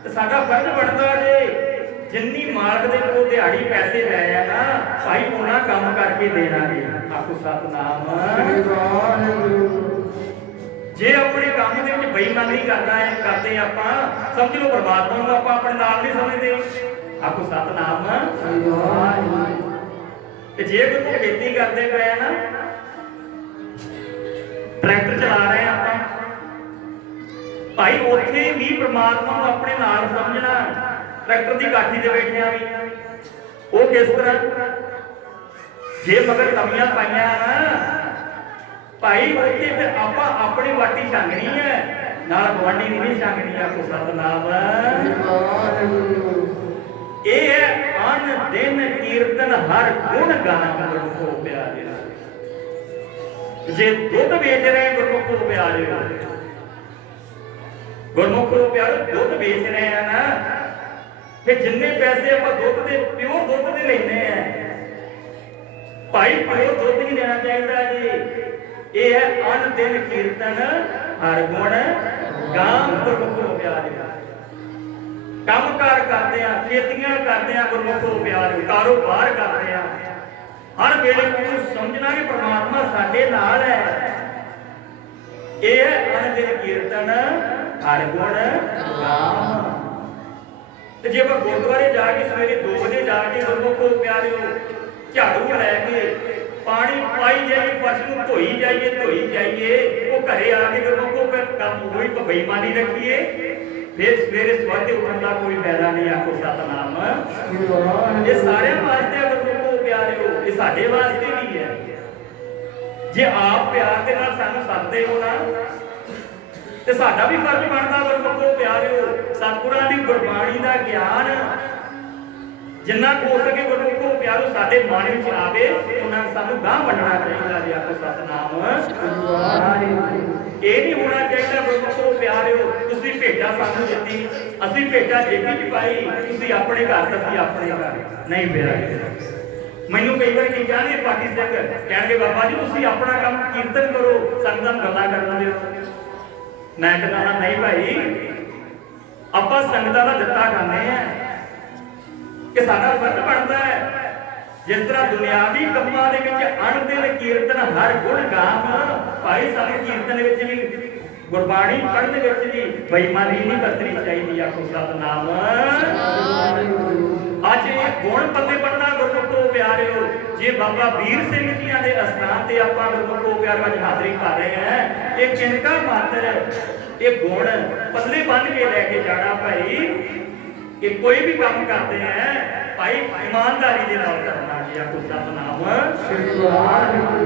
ਤੇ ਸਾਡਾ ਫਰਜ਼ ਬਣਦਾ ਜੇ ਜਿੰਨੀ ਮਾਲਕ ਦੇ ਕੋਲ ਦਿਹਾੜੀ ਪੈਸੇ ਲੈ ਆ ਨਾ ਭਾਈ ਉਹਨਾਂ ਕੰਮ ਕਰਕੇ ਦੇਣਾ ਜੀ। ਆਖੋ ਸਤਿਨਾਮ। ਜੇ ਆਪਣੇ ਕੰਮ ਦੇ ਵਿੱਚ ਬੇਈਮਾਨੀ ਕਰਦੇ ਆਪਾਂ, ਸਮਝ ਲਓ ਪਰਮਾਤਮਾ ਨੂੰ ਆਪਾਂ ਆਪਣੇ ਨਾਲ ਨਹੀਂ ਸਮਝਦੇ। ਆਖੋ ਸਤਿਨਾਮ। ਤੇ ਜੇ ਕੋਈ ਖੇਤੀ ਕਰਦੇ ਪਏ ਆ ਨਾ, ਟਰੈਕਟਰ ਚਲਾ ਰਹੇ ਆਪਾਂ ਭਾਈ, ਉੱਥੇ ਵੀ ਪਰਮਾਤਮਾ ਨੂੰ ਆਪਣੇ ਨਾਲ ਸਮਝਣਾ। ਟਰੈਕਟਰ ਦੀ ਕਾਠੀ ਤੇ ਬੈਠਿਆ ਵੀ ਉਹ ਕਿਸ ਤਰ੍ਹਾਂ, ਜੇ ਮਗਰ ਕਮੀਆਂ ਪਾਈਆਂ ਨਾ ਭਾਈ, ਉੱਥੇ ਤੇ ਆਪਾਂ ਆਪਣੀ ਵਾਟੀ ਛਾਂਗਣੀ ਹੈ, ਨਾਲ ਗਵਾਂਢੀ ਦੀ ਨਹੀਂ ਛਾਂਗਣੀ। ਆਖੋ ਸਤਿਨਾਮ। ਇਹ ਹੈ ਅਣ ਦਿਨ ਕੀਰਤਨ ਹਰ ਗੁਣ ਗਾਨ ਗੁਰਮੁਖੋ ਪਿਆਰੇ। ਜੇ ਦੁੱਧ ਵੇਚ ਰਹੇ ਗੁਰਮੁਖੋ ਪਿਆਰੇ, ਗੁਰਮੁਖੋ ਪਿਆਰੇ ਦੁੱਧ ਵੇਚ ਰਹੇ ਆ ਨਾ, ਕਿ ਜਿੰਨੇ ਪੈਸੇ ਆਪਾਂ ਦੁੱਧ ਦੇ ਪਿਓਰ ਦੁੱਧ ਦੇ ਲੈਂਦੇ ਆ ਭਾਈ, ਪਿਓਰ ਦੁੱਧ ਨਹੀਂ ਲੈਣਾ ਚਾਹੀਦਾ ਜੀ। ਇਹ ਹੈ ਅਣ ਦਿਨ ਕੀਰਤਨ ਹਰ ਗੁਣ ਗਾਮ ਗੁਰਮੁਖੋ ਪਿਆਰੇ। ਕੰਮ ਕਾਰ ਕਰਦੇ ਆ, ਖੇਤੀਆਂ ਕਰਦੇ ਆ ਗੁਰਮੁਖੋ ਪਿਆਰੇ, ਕਾਰੋਬਾਰ ਕਰਦੇ ਆ, ਹਰ ਵੇਲੇ ਉਹਨੂੰ ਸਮਝਣਾ ਕਿ ਪਰਮਾਤਮਾ ਸਾਡੇ ਨਾਲ ਹੈ। ਇਹ ਹੈ ਅਣ ਦਿਨ ਕੀਰਤਨ ਹਰ ਗੁਣ ਗਾਮ। ਤੇ ਜੇ ਆਪਾਂ ਗੁਰਦੁਆਰੇ ਜਾ ਕੇ ਸਵੇਰੇ 2 ਵਜੇ ਜਾ ਕੇ ਗੁਰਮੁਖੋ ਪਿਆਰਿਓ ਝਾੜੂ ਲੈ ਕੇ ਪਾਣੀ ਪਾਈ ਜਾਈਏ, ਫਰਸ਼ ਨੂੰ ਧੋਈ ਜਾਈਏ, ਉਹ ਘਰੇ ਆ ਕੇ ਗੁਰਮੁਖੋ ਕੰਮ ਕੋਈ ਬੇਈਮਾਨੀ ਰੱਖੀਏ, ਫਿਰ ਸਵੇਰੇ ਸਵਰਤੇ ਉੱਠਣ ਦਾ ਕੋਈ ਫਾਇਦਾ ਨਹੀਂ। ਆਖੋ ਸਤਿਨਾਮ। ਇਹ ਸਾਰਿਆਂ ਵਾਸਤੇ ਗੁਰਮੁਖੋ ਪਿਆਰਿਓ, ਇਹ ਸਾਡੇ ਵਾਸਤੇ ਵੀ ਹੈ। ਜੇ ਆਪ ਪਿਆਰ ਦੇ ਨਾਲ ਸਾਨੂੰ ਸੱਦਦੇ ਹੋ ਨਾ ਤੇ ਸਾਡਾ ਵੀ ਫਰਜ਼ ਬਣਦਾ ਗੁਰਮੁਖੋ ਪਿਆਰਿਓ, ਸਤਿਗੁਰਾਂ ਦੀ ਗੁਰਬਾਣੀ ਦਾ ਗਿਆਨ ਜਿੰਨਾ ਹੋ ਸਕੇ ਗੁਰਮੁਖੋ ਪਿਆਰਿਓ ਸਾਡੇ ਮਨ ਵਿੱਚ ਆਵੇ, ਉਹਨਾਂ ਸਾਨੂੰ ਗਾਂਹ ਵੰਡਣਾ ਚਾਹੀਦਾ ਜੀ। ਆਖੋ ਸਤਿਨਾਮ। ਇਹ ਨਹੀਂ ਹੋਣਾ ਚਾਹੀਦਾ ਗੁਰਮੁਖੋ ਪਿਆਰਿਓ ਤੁਸੀਂ ਭੇਟਾ ਸਾਨੂੰ ਦਿੱਤੀ, ਅਸੀਂ ਭੇਟਾ ਜੇਬੀ ਚ ਪਾਈ, ਤੁਸੀਂ ਆਪਣੇ ਘਰ ਤੇ ਅਸੀਂ ਆਪਣੇ ਘਰ ਨਹੀਂ। ਮੇਰਾ ਮੈਨੂੰ ਕਈ ਵਾਰ ਕੀ ਕਹਿੰਦੇ ਪਾਟੀ ਸਿੰਘ ਕਹਿਣਗੇ, ਬਾਬਾ ਜੀ ਤੁਸੀਂ ਆਪਣਾ ਕੰਮ ਕੀਰਤਨ ਕਰੋ, ਸੰਗਤਾਂ ਗੱਲਾਂ ਕਰਨ ਦਿਓ। ਮੈਂ ਕਹਿੰਦਾ ਨਹੀਂ ਭਾਈ, ਆਪਾਂ ਸੰਗਤਾਂ ਦਾ ਦਿੱਤਾ ਖਾਂਦੇ ਆ ਕਿ ਸਾਡਾ ਫਰਜ਼ ਬਣਦਾ ਹੈ। ਜਿਸ ਤਰ੍ਹਾਂ ਦੁਨਿਆਵੀ ਕੰਮਾਂ ਦੇ ਵਿੱਚ ਅਣਦਿਨ ਕੀਰਤਨ ਹਰ ਗੁਣ ਗਾਮ, ਭਾਈ ਸਾਨੂੰ ਕੀਰਤਨ ਵਿੱਚ ਵੀ ਗੁਰਬਾਣੀ ਪੜ੍ਹਨ ਵਿੱਚ ਵੀ ਬੇਈਮਾਨੀ ਨਹੀਂ ਕਰਨੀ ਚਾਹੀਦੀ। ਆਖੋ ਸਤਿਨਾਮ। ਅੱਜ ਇਹ ਗੁਣ ਪੱਲੇ ਬੰਨਣਾ ਗੁਰਮੁਖੋ ਪਿਆਰਿਓ, ਜੇ ਬਾਬਾ ਵੀਰ ਸਿੰਘ ਜੀਆਂ ਦੇ ਅਸਥਾਨ ਤੇ ਆਪਾਂ ਗੁਰਮੁਖੋ ਪਿਆਰਿਓ ਅੱਜ ਹਾਜ਼ਰੀ ਕਰ ਰਹੇ ਹਾਂ, ਇਹ ਕਿਨਕਾ ਮਾਤਰ ਇਹ ਗੁਣ ਪੱਲੇ ਬੰਨ ਕੇ ਲੈ ਕੇ ਜਾਣਾ ਭਾਈ। ਕਿ ਕੋਈ ਵੀ ਕੰਮ ਕਰਦੇ ਆ ਭਾਈ ਇਮਾਨਦਾਰੀ ਦੇ ਨਾਲ ਕਰਨਾ ਜੀ। ਆਖੋ ਸਤਿਨਾਮ।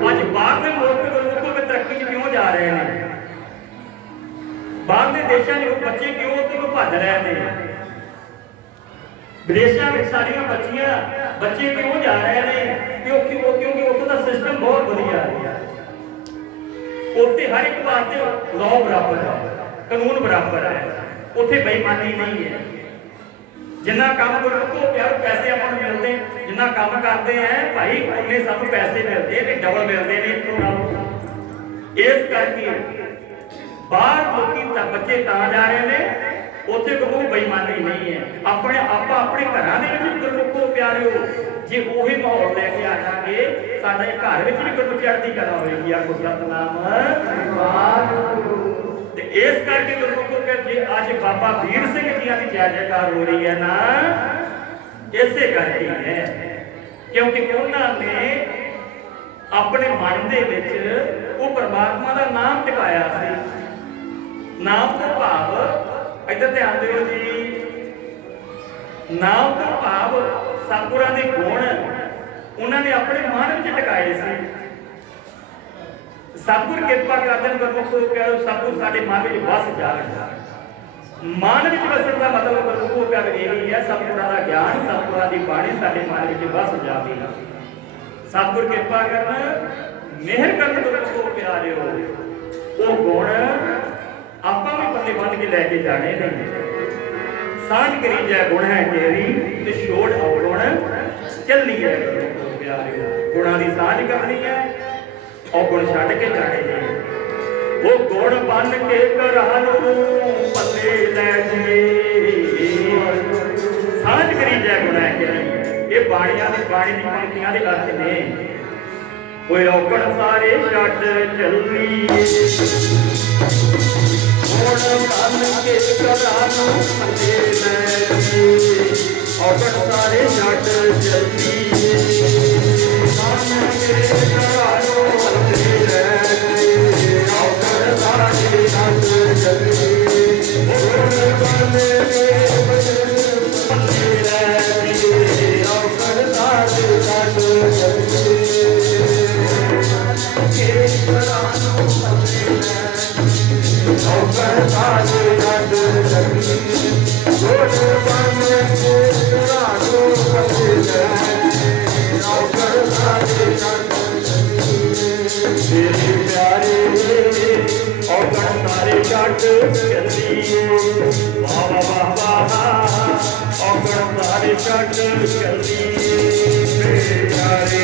ਅੱਜ ਬਾਹਰ ਦੇ ਮੁਲਕ ਗੁਰਮੁਖੋ ਵਿੱਚ ਤਰੱਕੀ ਚ ਕਿਉਂ ਜਾ ਰਹੇ ਨੇ, ਬਾਹਰ ਦੇ ਦੇਸ਼ਾਂ ਦੇ ਬੱਚੇ ਕਿਉਂ ਉੱਧਰ ਭੱਜ ਰਹੇ ਨੇ, ਵਿਦੇਸ਼ਾਂ ਵਿੱਚ ਸਾਡੀਆਂ ਬੱਚੇ ਕਿਉਂ ਜਾ ਰਹੇ ਨੇ, ਕਿਉਂਕਿ ਉੱਥੋਂ ਦਾ ਸਿਸਟਮ ਬਹੁਤ ਵਧੀਆ ਹੈ। ਉੱਥੇ ਹਰ ਇੱਕ ਵਾਸਤੇ ਲਾਅ ਬਰਾਬਰ ਹੈ, ਕਾਨੂੰਨ ਬਰਾਬਰ ਹੈ, ਉੱਥੇ ਬੇਈਮਾਨੀ ਨਹੀਂ ਹੈ। जिन्ना काम गुरमुखो प्यार पैसे अपन मिलते, जिन्ना काम करते हैं भाई उन्ने सानू पैसे मिलते ने, डबल मिलते ने इस नालों। इस करके बाहर लोकी बच्चे ता जा रहे ने, उत्थे गुरमुख बेईमानी नहीं है। अपने आपा अपने घरां दे विच गुरमुखो प्यारिओ जे ओही माहौल लैके आ जाएंगे, साडे घर विच भी गुरमुख चढ़दी कला होएगी। आ सतनाम वाहिगुरू। इस करके गुरमुखो के जे अज बाबा वीर सिंह जी की जय जयकार हो रही है ना, इसे करके है क्योंकि उन्होंने अपने मन दे विच वो परमात्मा का नाम टिकाया सी। नाम तो भाव इधर ध्यान दिओ जी, नाम तो भाव सतगुरां दे गुण उन्होंने अपने मन विच टिकाए सी। सतगुर किरपा करदे गुरमुखो प्यारो, सतगुर साडे मन विच वस जावे। मन विच वसण दा मतलब गुरमुखो प्यारो यही है, सतगुरां दा ज्ञान सतगुरां दी बाणी साडे मन विच वस जावे। सतगुर किरपा करन, मेहर करन गुरमुखो प्यारिओ, वो गुण आपां भी पल्ले बन के लैके जाने नहीं। सांझ करी जै गुण है तेरी ते छोड़ अवगुण चलनी है। गुरमुखो प्यारिओ गुणां दी सांझ करनी है और गुण छड्ड के जाने ने। वो गुण बन के घरां नूं पल्ले लै जे, सांझ करी जै गुण है तेरी। ये बाणियां दी बाणी दी पंक्तियां दे अर्थ ने। कोई औगण सारे छड्ड चली, गुण बन के घरां नूं पल्ले लै जे। औगण सारे छड्ड चली, बन के घरां नूं पल्ले लै जे। औगण सारे छड्ड चली, गुण बन के पल्ले लै जे। औगण सारे छड्ड चली, औगण सारे छड्ड चली, गुण बन के घरां नूं पल्ले लै जे। औगण सारे छड्ड चली, मेरे प्यारे औगण सारे छड्ड चली। वाह वाह वाह औगण सारे छड्ड चली, मेरे प्यारे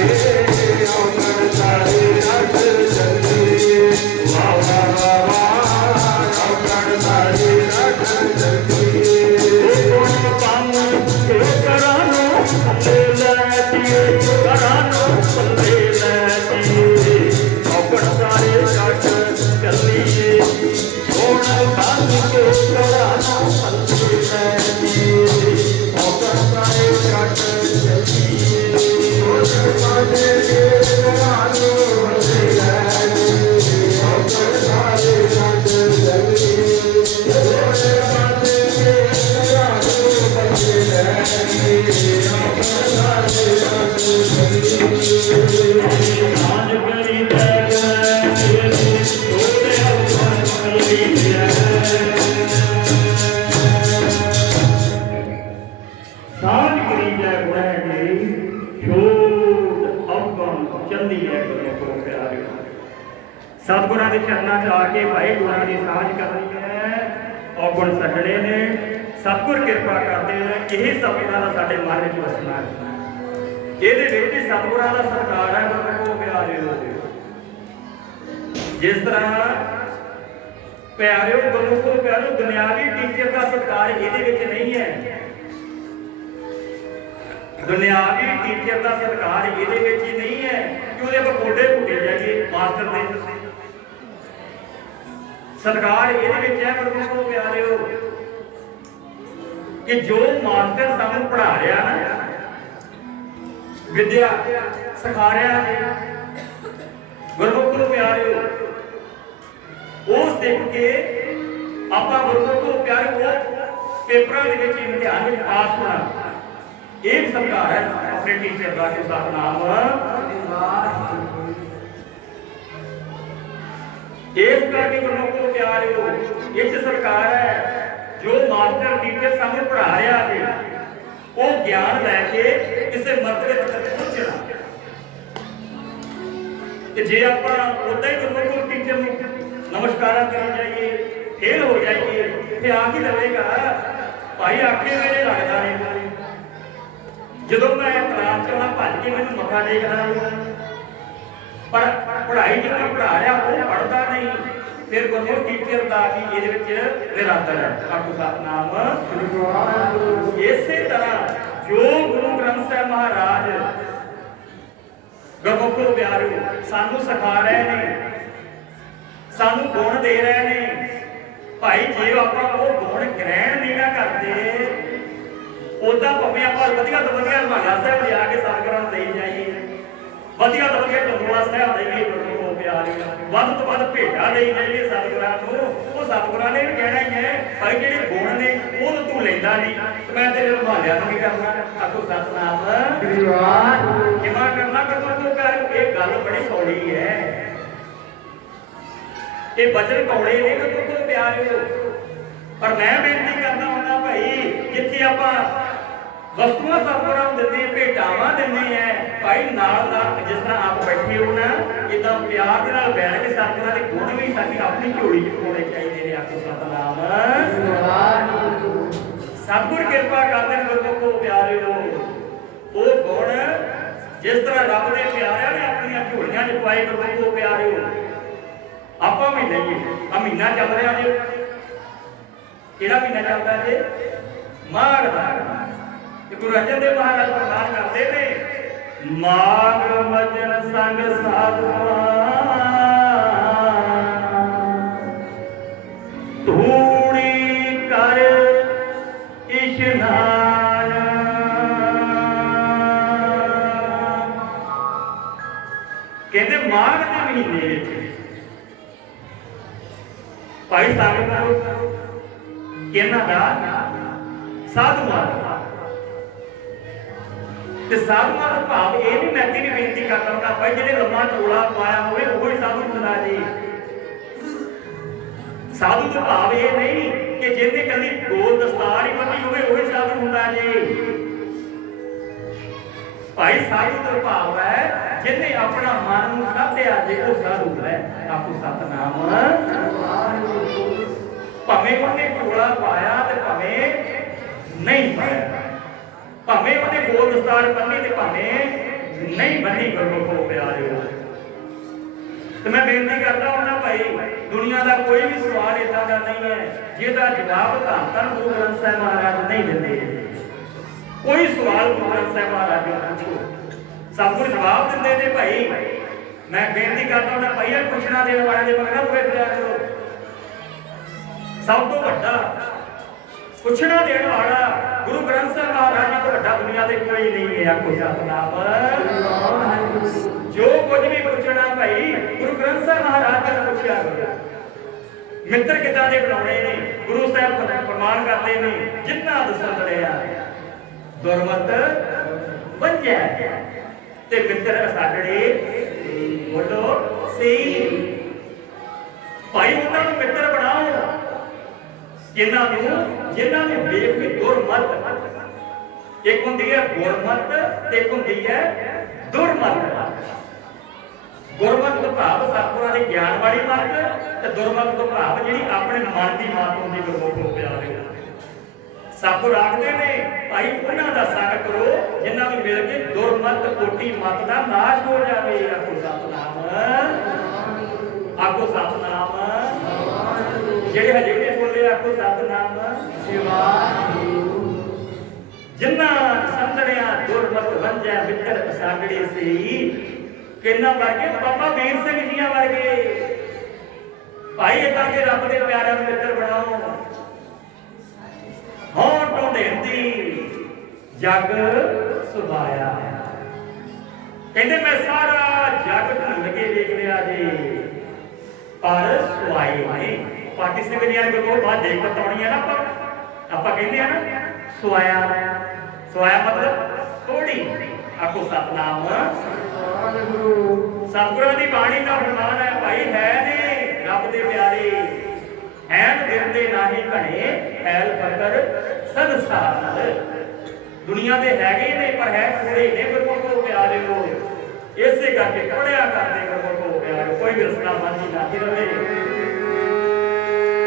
औगण सारे छड्ड चली। वाह वाह वाह औगण सारे छड्ड चली, गुण बन के घरां नूं पल्ले लै जे। घरां नूं पल्ले लै जे, औगण सारे छड्ड चली, गुण बन के घरां नूं पल्ले लै जे। औगण सारे छड्ड चली, गुण बन के घरां नूं पल्ले लै जे। औगण सारे छड्ड चली, गुण बन के घरां नूं पल्ले लै जे। औगण सारे छड्ड चली, सांझ करी जै गुण तेरी, छोड़ अवगुण चली जै। सांझ करी जै गुण तेरी, छोड़ अवगुण चली है। गुरमुखो प्यारिओ सतगुरां दे चरनां च आके भाई गुणां दी सांझ करनी है और गुण छड्डणे ने। सतगुर किरपा करदे ने, यही सतगुरां दा साडे मन विच वसना है। ਇਹਦੇ ਵਿੱਚ ਸਤਿਗੁਰਾਂ ਦਾ ਸਤਿਕਾਰ ਹੈ ਗੁਰਮੁਖੋ ਪਿਆਰਿਓ। ਜਿਸ ਤਰ੍ਹਾਂ ਪਿਆਰਿਓ ਗੁਰਮੁਖੋ ਪਿਆਰਿਓ ਦੁਨਿਆਵੀ ਟੀਚਰ ਦਾ ਸਤਿਕਾਰ ਇਹਦੇ ਵਿੱਚ ਨਹੀਂ ਹੈ। ਦੁਨਿਆਵੀ ਟੀਚਰ ਦਾ ਸਤਿਕਾਰ ਇਹਦੇ ਵਿੱਚ ਹੀ ਨਹੀਂ ਹੈ ਕਿ ਉਹਦੇ ਆਪਾਂ ਗੋਡੇ ਘੁੱਟੇ ਜਾਈਏ ਮਾਸਟਰ ਦੇ। ਸਤਿਕਾਰ ਇਹਦੇ ਵਿੱਚ ਹੈ ਗੁਰਮੁਖੋ ਪਿਆਰਿਓ ਕਿ ਜੋ ਮਾਸਟਰ ਸਾਨੂੰ ਪੜ੍ਹਾ ਰਿਹਾ ਨਾ, विद्या सिखा रहा है गुरमुखो प्यारिओ, उस देख के आपां गुरमुखो प्यारिओ पेपरां दे विच इम्तिहान विच पास होना एक सरकार है अपने टीचर का। सतनाम इस करके गुरमुखो प्यारिओ इस सरकार है जो मास्टर टीचर सानू पढ़ा रहा है, वो ज्ञान लैके किसी मर्तबे तक पहुंचना। जे आप उदा ही गुरमुखो टीचर नमस्कार करी जाइए, फेल हो जाइए, फिर आ ही लवेगा ਭਾਈ ਆਖੇ ਵੇਲੇ ਲੱਗਦਾ ਨਹੀਂ ਜਦੋਂ ਮੈਂ ਕਲਾਸ ਚ ਭੱਜ ਕੇ ਮੈਨੂੰ ਮੱਥਾ ਟੇਕਦਾ ਪਰ ਪੜ੍ਹਾਈ ਜਿਹੜਾ ਪੜ੍ਹਾ ਰਿਹਾ ਉਹ ਪੜ੍ਹਦਾ ਨਹੀਂ ਫਿਰ ਗੁਰੂ ਟੀਚਰ ਦਾ ਕਿ ਇਹਦੇ ਵਿੱਚ ਨਿਰੰਤਰ ਹੈ ਆਖੋ ਸਤਿਨਾਮ। ਇਸੇ ਤਰ੍ਹਾਂ ਜੋ ਗੁਰੂ ਗ੍ਰੰਥ ਸਾਹਿਬ ਮਹਾਰਾਜ ਗੁਰਮੁਖੋ ਪਿਆਰਿਓ ਸਾਨੂੰ ਸਿਖਾ ਰਹੇ ਨੇ ਸਾਨੂੰ ਗੁਣ ਦੇ ਰਹੇ ਨੇ ਭਾਈ ਜੇ ਆਪਾਂ ਉਹ ਗੁਣ ਗ੍ਰਹਿਣ ਨਹੀਂ ਨਾ ਕਰਦੇ ਉਦਾਂ ਭਾਵੇਂ ਆਪਾਂ ਵਧੀਆ ਤੋਂ ਵਧੀਆ ਰਮਾਲਾ ਸਾਹਿਬ ਲਿਆ ਕੇ ਸਤਿਗੁਰਾਂ ਨੂੰ ਦੇਈ ਜਾਈਏ ਵਧੀਆ ਤੋਂ ਵਧੀਆ ਢੋਲਵਾ ਸਾਹਿਬ ਦੇਈਏ ਗੁਰਮੁਖੋ ਪਿਆਰਿਓ ਵੱਧ ਤੋਂ ਵੱਧ ਭੇਟਾ ਦੇਈ ਜਾਈਏ ਸਤਿਗੁਰਾਂ ਨੂੰ ਉਹ ਸਤਿਗੁਰਾਂ ਨੇ ਵੀ ਕਹਿਣਾ ਹੀ ਹੈ ਭਾਈ ਜਿਹੜੇ ਗੁਣ ਨੇ ਉਹ ਤੂੰ ਲੈਂਦਾ ਨਹੀਂ ਤੇ ਮੈਂ ਤੇਰੇ ਰਮਾਲਿਆਂ ਨੂੰ ਕੀ ਕਰਨਾ ਆਖੋ ਸਤਿਨਾਮ ਕਿਵੇਂ ਕਰਨਾ ਗੁਰਮੁਖੋ ਪਿਆਰਿਓ ਇਹ ਗੱਲ ਬੜੀ ਸੌੜੀ ਹੈ ਇਹ ਬਚਨ ਕੌੜੇ ਨੇ ਗੁਰਮੁਖੋ ਪਿਆਰਿਓ ਪਰ ਮੈਂ ਬੇਨਤੀ ਕਰਦਾ ਹੁੰਦਾ ਭਾਈ ਜਿੱਥੇ ਆਪਾਂ ਵਸਤੂਆਂ ਸਤਿਗੁਰਾਂ ਨੂੰ ਦਿੰਦੇ ਭੇਟਾਵਾਂ ਦਿੰਦੇ ਐ ਭਾਈ ਨਾਲ ਜਿਸ ਤਰ੍ਹਾਂ ਆਪ ਬੈਠੇ ਹੋ ਨਾ ਇਦਾਂ ਪਿਆਰ ਦੇ ਨਾਲ ਬੈਠ ਕੇ ਸਤਿਗੁਰਾਂ ਦੇ ਗੁਣ ਵੀ ਸਾਡੀ ਆਪਣੀ ਝੋਲੀ ਚ ਪਾਉਣੇ ਚਾਹੀਦੇ ਨੇ ਆਖੋ ਸਤਿਨਾਮ। ਸਤਿਗੁਰ ਕਿਰਪਾ ਕਰਦੇ ਨੇ ਗੁਰਮੁਖੋ ਪਿਆਰਿਓ ਉਹ ਗੁਣ ਜਿਸ ਤਰ੍ਹਾਂ ਰੱਬ ਦੇ ਪਿਆਰਿਆਂ ਨੇ ਆਪਣੀਆਂ ਝੋਲੀਆਂ ਚ ਪਾਏ ਗੁਰਮੁਖੋ ਪਿਆਰਿਓ ਆਪਾਂ ਵੀ ਲਈਏ ਆ ਮਹੀਨਾ ਚੱਲ ਰਿਹਾ ਜੀ ਕਿਹੜਾ ਮਹੀਨਾ ਚੱਲਦਾ ਜੀ ਮਾਘ ਦਾ ਤੇ ਗੁਰੂ ਅਰਜਨ ਦੇਵ ਮਹਾਰਾਜ ਪ੍ਰਮਾਣ ਕਰਦੇ ਨੇ ਮਾਘ ਮਜਨ ਸੰਗ ਸਾਧੂਆਂ ਧੂੜੀ ਕਰ ਇਸ਼ਨਾਨ ਕਹਿੰਦੇ ਮਾਘ ਦੇ ਮਹੀਨੇ ਵਿੱਚ ਭਾਈ ਸਾਹਿਬ ਕਿਹਨਾਂ ਦਾ ਸਾਧੂਆਂ ਤੇ ਸਾਧੂਆਂ ਦਾ ਭਾਵ ਇਹ ਨਹੀਂ ਮੈਂ ਵੀ ਬੇਨਤੀ ਕਰਦਾ ਭਾਈ ਜਿਹੜੇ ਲੰਮਾ ਚੋਲਾ ਪਾਇਆ ਹੋਵੇ ਉਹ ਹੀ ਸਾਧੂ ਹੁੰਦਾ ਜੀ ਸਾਧੂ ਦਾ ਭਾਵ ਇਹ ਨਹੀਂ ਕਿ ਜਿਹਨੇ ਕੱਲੀ ਗੋਲ ਦਸਤਾਰ ਹੀ ਬੰਨੀ ਹੋਵੇ ਉਹ ਹੀ ਸਾਧੂ ਹੁੰਦਾ ਜੀ ਭਾਈ ਸਾਧੂ ਦਾ ਭਾਵ ਹੈ ਜਿਹਨੇ ਆਪਣਾ ਮਨ ਨੂੰ ਸਾਧਿਆ ਜੇ ਉਹ ਸਾਧੂ ਹੈ ਆਖੋ ਸਤਿਨਾਮ। ਭਾਵੇਂ ਉਹਨੇ ਚੋਲਾ ਪਾਇਆ ਤੇ ਭਾਵੇਂ ਨਹੀਂ ਪਾਇਆ ਭਾਵੇਂ ਉਹਨੇ ਗੋਲ ਦਸਤਾਰ ਬੰਨੀ ਤੇ ਭਾਵੇਂ ਨਹੀਂ ਬੰਨੀ ਗੁਰਮੁਖੋ ਪਿਆਰਿਓ ਤੇ ਮੈਂ ਬੇਨਤੀ ਕਰਦਾ ਹਾਂ ਭਾਈ ਦੁਨੀਆ ਦਾ ਕੋਈ ਵੀ ਸਵਾਲ ਇਦਾਂ ਦਾ ਨਹੀਂ ਹੈ ਜਿਹਦਾ ਜਵਾਬ ਧੰਨ ਗੁਰੂ ਗ੍ਰੰਥ ਸਾਹਿਬ ਮਹਾਰਾਜ ਨਹੀਂ ਦਿੰਦੇ ਕੋਈ ਸਵਾਲ ਗੁਰੂ ਗ੍ਰੰਥ ਸਾਹਿਬ ਮਹਾਰਾਜ ਨੂੰ ਪੁੱਛੋ ਸਤਿਗੁਰ ਜਵਾਬ ਦਿੰਦੇ ਨੇ ਭਾਈ ਮੈਂ ਬੇਨਤੀ ਕਰਦਾ ਹਾਂ ਭਾਈ ਇਹ ਪੁੱਛਣਾ ਦੇਣ ਵਾਲੇ ਦੇ ਮਗਰ ਹੋਏ ਫਿਰਿਆ ਕਰੋ ਸਭ ਤੋਂ ਵੱਡਾ ਪੁੱਛਣਾ ਦੇਣ ਵਾਲਾ ਗੁਰੂ ਗ੍ਰੰਥ ਸਾਹਿਬ ਮਹਾਰਾਜ ਤੋਂ ਵੱਡਾ ਦੁਨੀਆ ਤੇ ਕੋਈ ਨਹੀਂ ਹੈ ਆਖੋ ਸਤਿਨਾਮ। ਜੋ ਕੁਝ ਵੀ ਪੁੱਛਣਾ ਭਾਈ ਗੁਰੂ ਗ੍ਰੰਥ ਸਾਹਿਬ ਮਹਾਰਾਜ ਤੋਂ ਪੁੱਛਿਆ ਕਰੋ ਮਿੱਤਰ ਕਿੱਦਾਂ ਦੇ ਬਣਾਉਣੇ ਨੇ ਗੁਰੂ ਸਾਹਿਬ ਪ੍ਰਮਾਣ ਕਰਦੇ ਨੇ ਜਿੰਨਾ ਦਸੰਦੜਿਆ ਦੁਰਮਤ ਵੱਜਿਆ ਤੇ ਮਿੱਤਰ ਸਾਡੜੇ ਬੋਲੋ ਸਹੀ ਭਾਈ ਉਹਨਾਂ ਨੂੰ ਮਿੱਤਰ ਬਣਾਓ ਜਿਨ੍ਹਾਂ ਨੇ ਵੇਖ ਕੇ ਦੁਰਮਤ ਇੱਕ ਹੁੰਦੀ ਹੈ ਗੁਰਮਤ ਤੇ ਇੱਕ ਹੁੰਦੀ ਹੈ ਦੁਰਮਤ ਗੁਰਮਤ ਦਾ ਭਾਵ ਸਤਿਗੁਰਾਂ ਦੇ ਗਿਆਨ ਵਾਲੀ ਮਤ ਤੇ ਦੁਰਮਤ ਦਾ ਭਾਵ ਜਿਹੜੀ ਆਪਣੇ ਮਨ ਦੀ ਮਾਤ ਹੁੰਦੀ ਗੁਰਮੁਖੋ ਪਿਆਰਿਓ ਸਤਿਗੁਰ ਆਖਦੇ ਨੇ ਭਾਈ ਉਹਨਾਂ ਦਾ ਸੰਗ ਕਰੋ ਜਿਨ੍ਹਾਂ ਨੂੰ ਮਿਲ ਕੇ ਦੁਰਮਤ ਕੋਟੀ ਮਤ ਦਾ ਨਾਸ਼ ਹੋ ਜਾਵੇ ਆਖੋ ਸਤਿਨਾਮ ਆਖੋ ਸਤਿਨਾਮ ਜਿਹੜੇ ਹਜੇ ਵੀ ਬੋਲੇ ਆਖੋ ਸਤਿਨਾਮ ਜਿਨ੍ਹਾਂ ਸੰਤੜਿਆਂ ਦੁਰਮਤ ਵੰਜੈ ਮਿੱਤਰ ਸਾਗੜੇ ਸਹੀ ਕਿੰਨਾ ਵਰਗੇ ਬਾਬਾ ਵੀਰ ਸਿੰਘ ਜੀਆਂ ਵਰਗੇ ਭਾਈ ਏਦਾਂ ਕੇ ਰੱਬ ਦੇ ਪਿਆਰਿਆਂ ਨੂੰ ਮਿੱਤਰ ਬਣਾਓ ਹੋਂ ਢੋਂਢੇਂਦੀ ਜਗ ਸੁਭਾਇਆ ਕਹਿੰਦੇ ਮੈਂ ਸਾਰਾ ਜਗ ਢੂੰਡ ਕੇ ਵੇਖ ਲਿਆ ਜੀ ਪਰ ਸੁਆਏ ਨਹੀਂ ਪਾਟੀ ਸਿੰਘ ਜੀ ਨੇ ਕੋਲ ਬਾਅਦ ਦੇਖ ਬਤਾਉਣੀ ਹੈ ਨਾ ਆਪਾਂ ਕਹਿੰਦੇ ਆ ਨਾ ਸੁਆਇਆ ਮਤਲਬ ਥੋੜੀ ਆਖੋ ਸਤਿਨਾਮ ਸਤਿਗੁਰਾਂ ਦੀ ਬਾਣੀ ਦਾ ਫਰਮਾਨ ਹੈ ਭਾਈ ਹੈ ਨੇ ਰੱਬ ਦੇ ਪਿਆਰੇ ਐਨ ਦਿੰਦੇ ਨਾਹੀ ਘਣੇ ਐਲ ਫਕਰ ਸੰਸਾਰ ਦੁਨੀਆ ਦੇ ਹੈਗੇ ਨੇ ਪਰ ਹੈ ਥੋੜੇ ਨੇ ਗੁਰਮੁਖੋ ਪਿਆਰੇ ਹੋ ਇਸੇ ਕਰਕੇ ਪੜਿਆ ਕਰਦੇ ਗੁਰਮੁਖੋ ਪਿਆਰੇ ਕੋਈ ਵੀ ਰਸਨਾ ਬਾਜੀ ਨਾ ਰਵੇ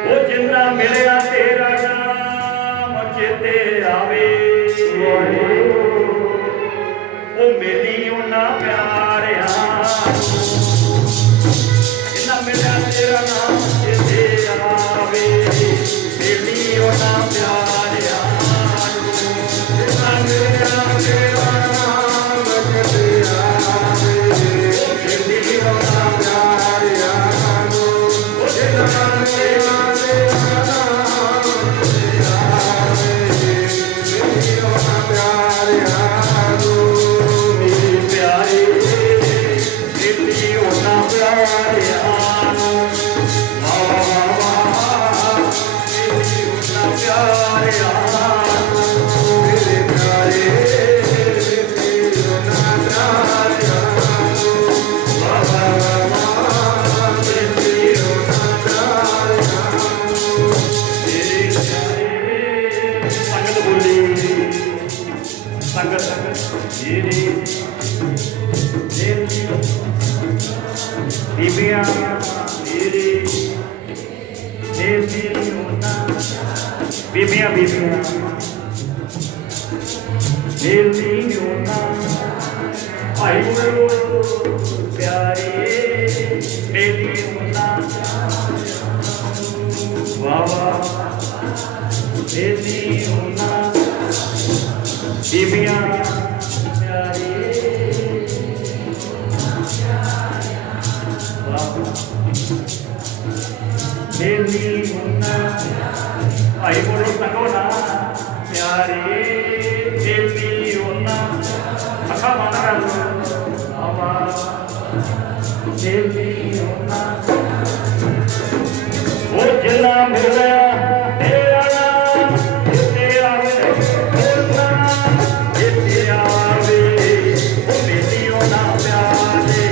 ਉਹ ਜਿੰਨਾ ਮਿਲਿਆ ਤੇਰਾ ਨਾਮ ਚੇਤੇ ਆਵੇ ਉਹ ਮੇਲੀ ਉਹਨਾਂ ਪਿਆਰਿਆਂ ਇਹਨਾਂ ਮਿਲਿਆ ਤੇਰਾ ਨਾਮ ਚੇਤੇ ਆਵੇ ਮੇਲੀ ਉਹਨਾਂ ਪਿਆਰਿਆਂ ਇਹਨਾਂ ਮਿਲਿਆ ਤੇਰਾ ਨਾਮ ਚੇਤੇ ਆਵੇ ਮੇਲੀ ਉਹਨਾਂ ਪਿਆਰਿਆਂ ਉਹ ਇਹਨਾਂ ਮਿਲਿਆ ਤੇਰਾ ਨਾਮ ਚੇਤੇ ਆਵੇ ਮੇਲੀ ਉਹਨਾਂ ਪਿਆਰਿਆਂ ਪਿਆਰੇ ਮੇਲੀ ਉਹਨਾਂ ਪਿਆਰਿਆਂ ਬੀਬੀਆਂ ਮੇਰੇ ਦੇਵੀ ਉਹਨਾਂ ਬੀਬੀਆਂ ਬੀਬੀਆਂ ਦੇਵੀ ਉਹਨਾਂ ਭਾਈ ਬੜੋ ਪਿਆਰੇ ਦੇਵੀ ਉਹਨਾਂ ਵਾਵਾ ਦੇਵੀ ਉਹਨਾਂ ਬੀਬੀਆਂ ਪਿਆਰੇ ਮੇਲੀ ਉਹਨਾਂ ਭਾਈ ਬੋਲੋ ਸਕੋ ਨਾ ਪਿਆਰੇ ਮੇਲੀ ਉਹਨਾਂ ਅੱਖਾਂ ਬੰਦ ਕਰ ਲਓ ਆਵਾ ਮੇਲੀ ਉਹਨਾਂ ਉਹ ਜਿੰਨਾ ਮਿਲਿਆ ਤੇਰਾ ਨਾਮ ਜਿੱਤੇ ਆਵੇ ਉਹਨਾਂ ਜਿੱਤੇ ਆਵੇ ਉਹ ਮੇਲੀ ਉਹਨਾਂ ਪਿਆਰੇ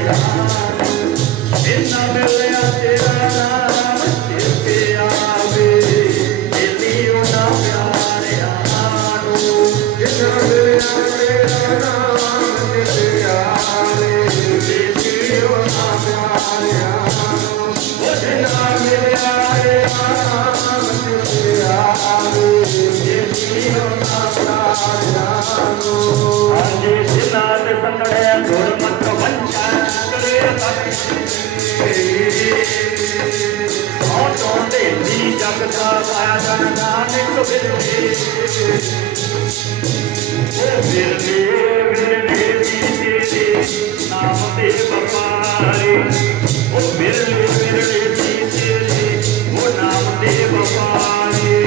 ਜਿੰਨਾ ਮਿਲਿਆ ਤੇਰਾ ਨਾਮ ਚੇਤੇ ਆਵੇ ਮੇਲੀ ਉਹਨਾਂ ਪਿਆਰਿਆਂ ਨੂੰ ਜਿੰਨਾ ਮਿਲਿਆ ਤੇਰਾ ਨਾਮ ਚੇਤੇ ਆਵੇ ਮੇਲੀ ਉਹਨਾਂ ਪਿਆਰਿਆਂ ਨੂੰ ਉਹ ਜਿੰਨਾ ਮਿਲਿਆ ਤੇਰਾ ਨਾਮ ਚੇਤੇ ਆਵੇ ਮੇਲੀ ਉਹਨਾਂ ਪਿਆਰਿਆਂ ਨੂੰ ਹਾਂਜੀ ਜਿਨ੍ਹਾਂ ਦੇ ਸੰਗੜਿਆ ਗੁਰਮਤਿ ਵੰਚਾ ਕਰੇ ਉਹ ਤੋਂਦੇ ਦੀ ਜਗ ਦਾ ਪਾਇਆ ਜਨ ਨਾਨਕ ਬਿਰਲੇ ਉਹ ਬਿਰਲੇ ਬਿਰਲੇ ਵੀ ਤੇਰੇ ਨਾਮ ਦੇ ਵਪਾਰੇ ਉਹ ਬਿਰਲੇ ਬਿਰਲੇ ਵੀ ਤੇਰੇ ਉਹ ਨਾਮ ਦੇ ਵਪਾਰੇ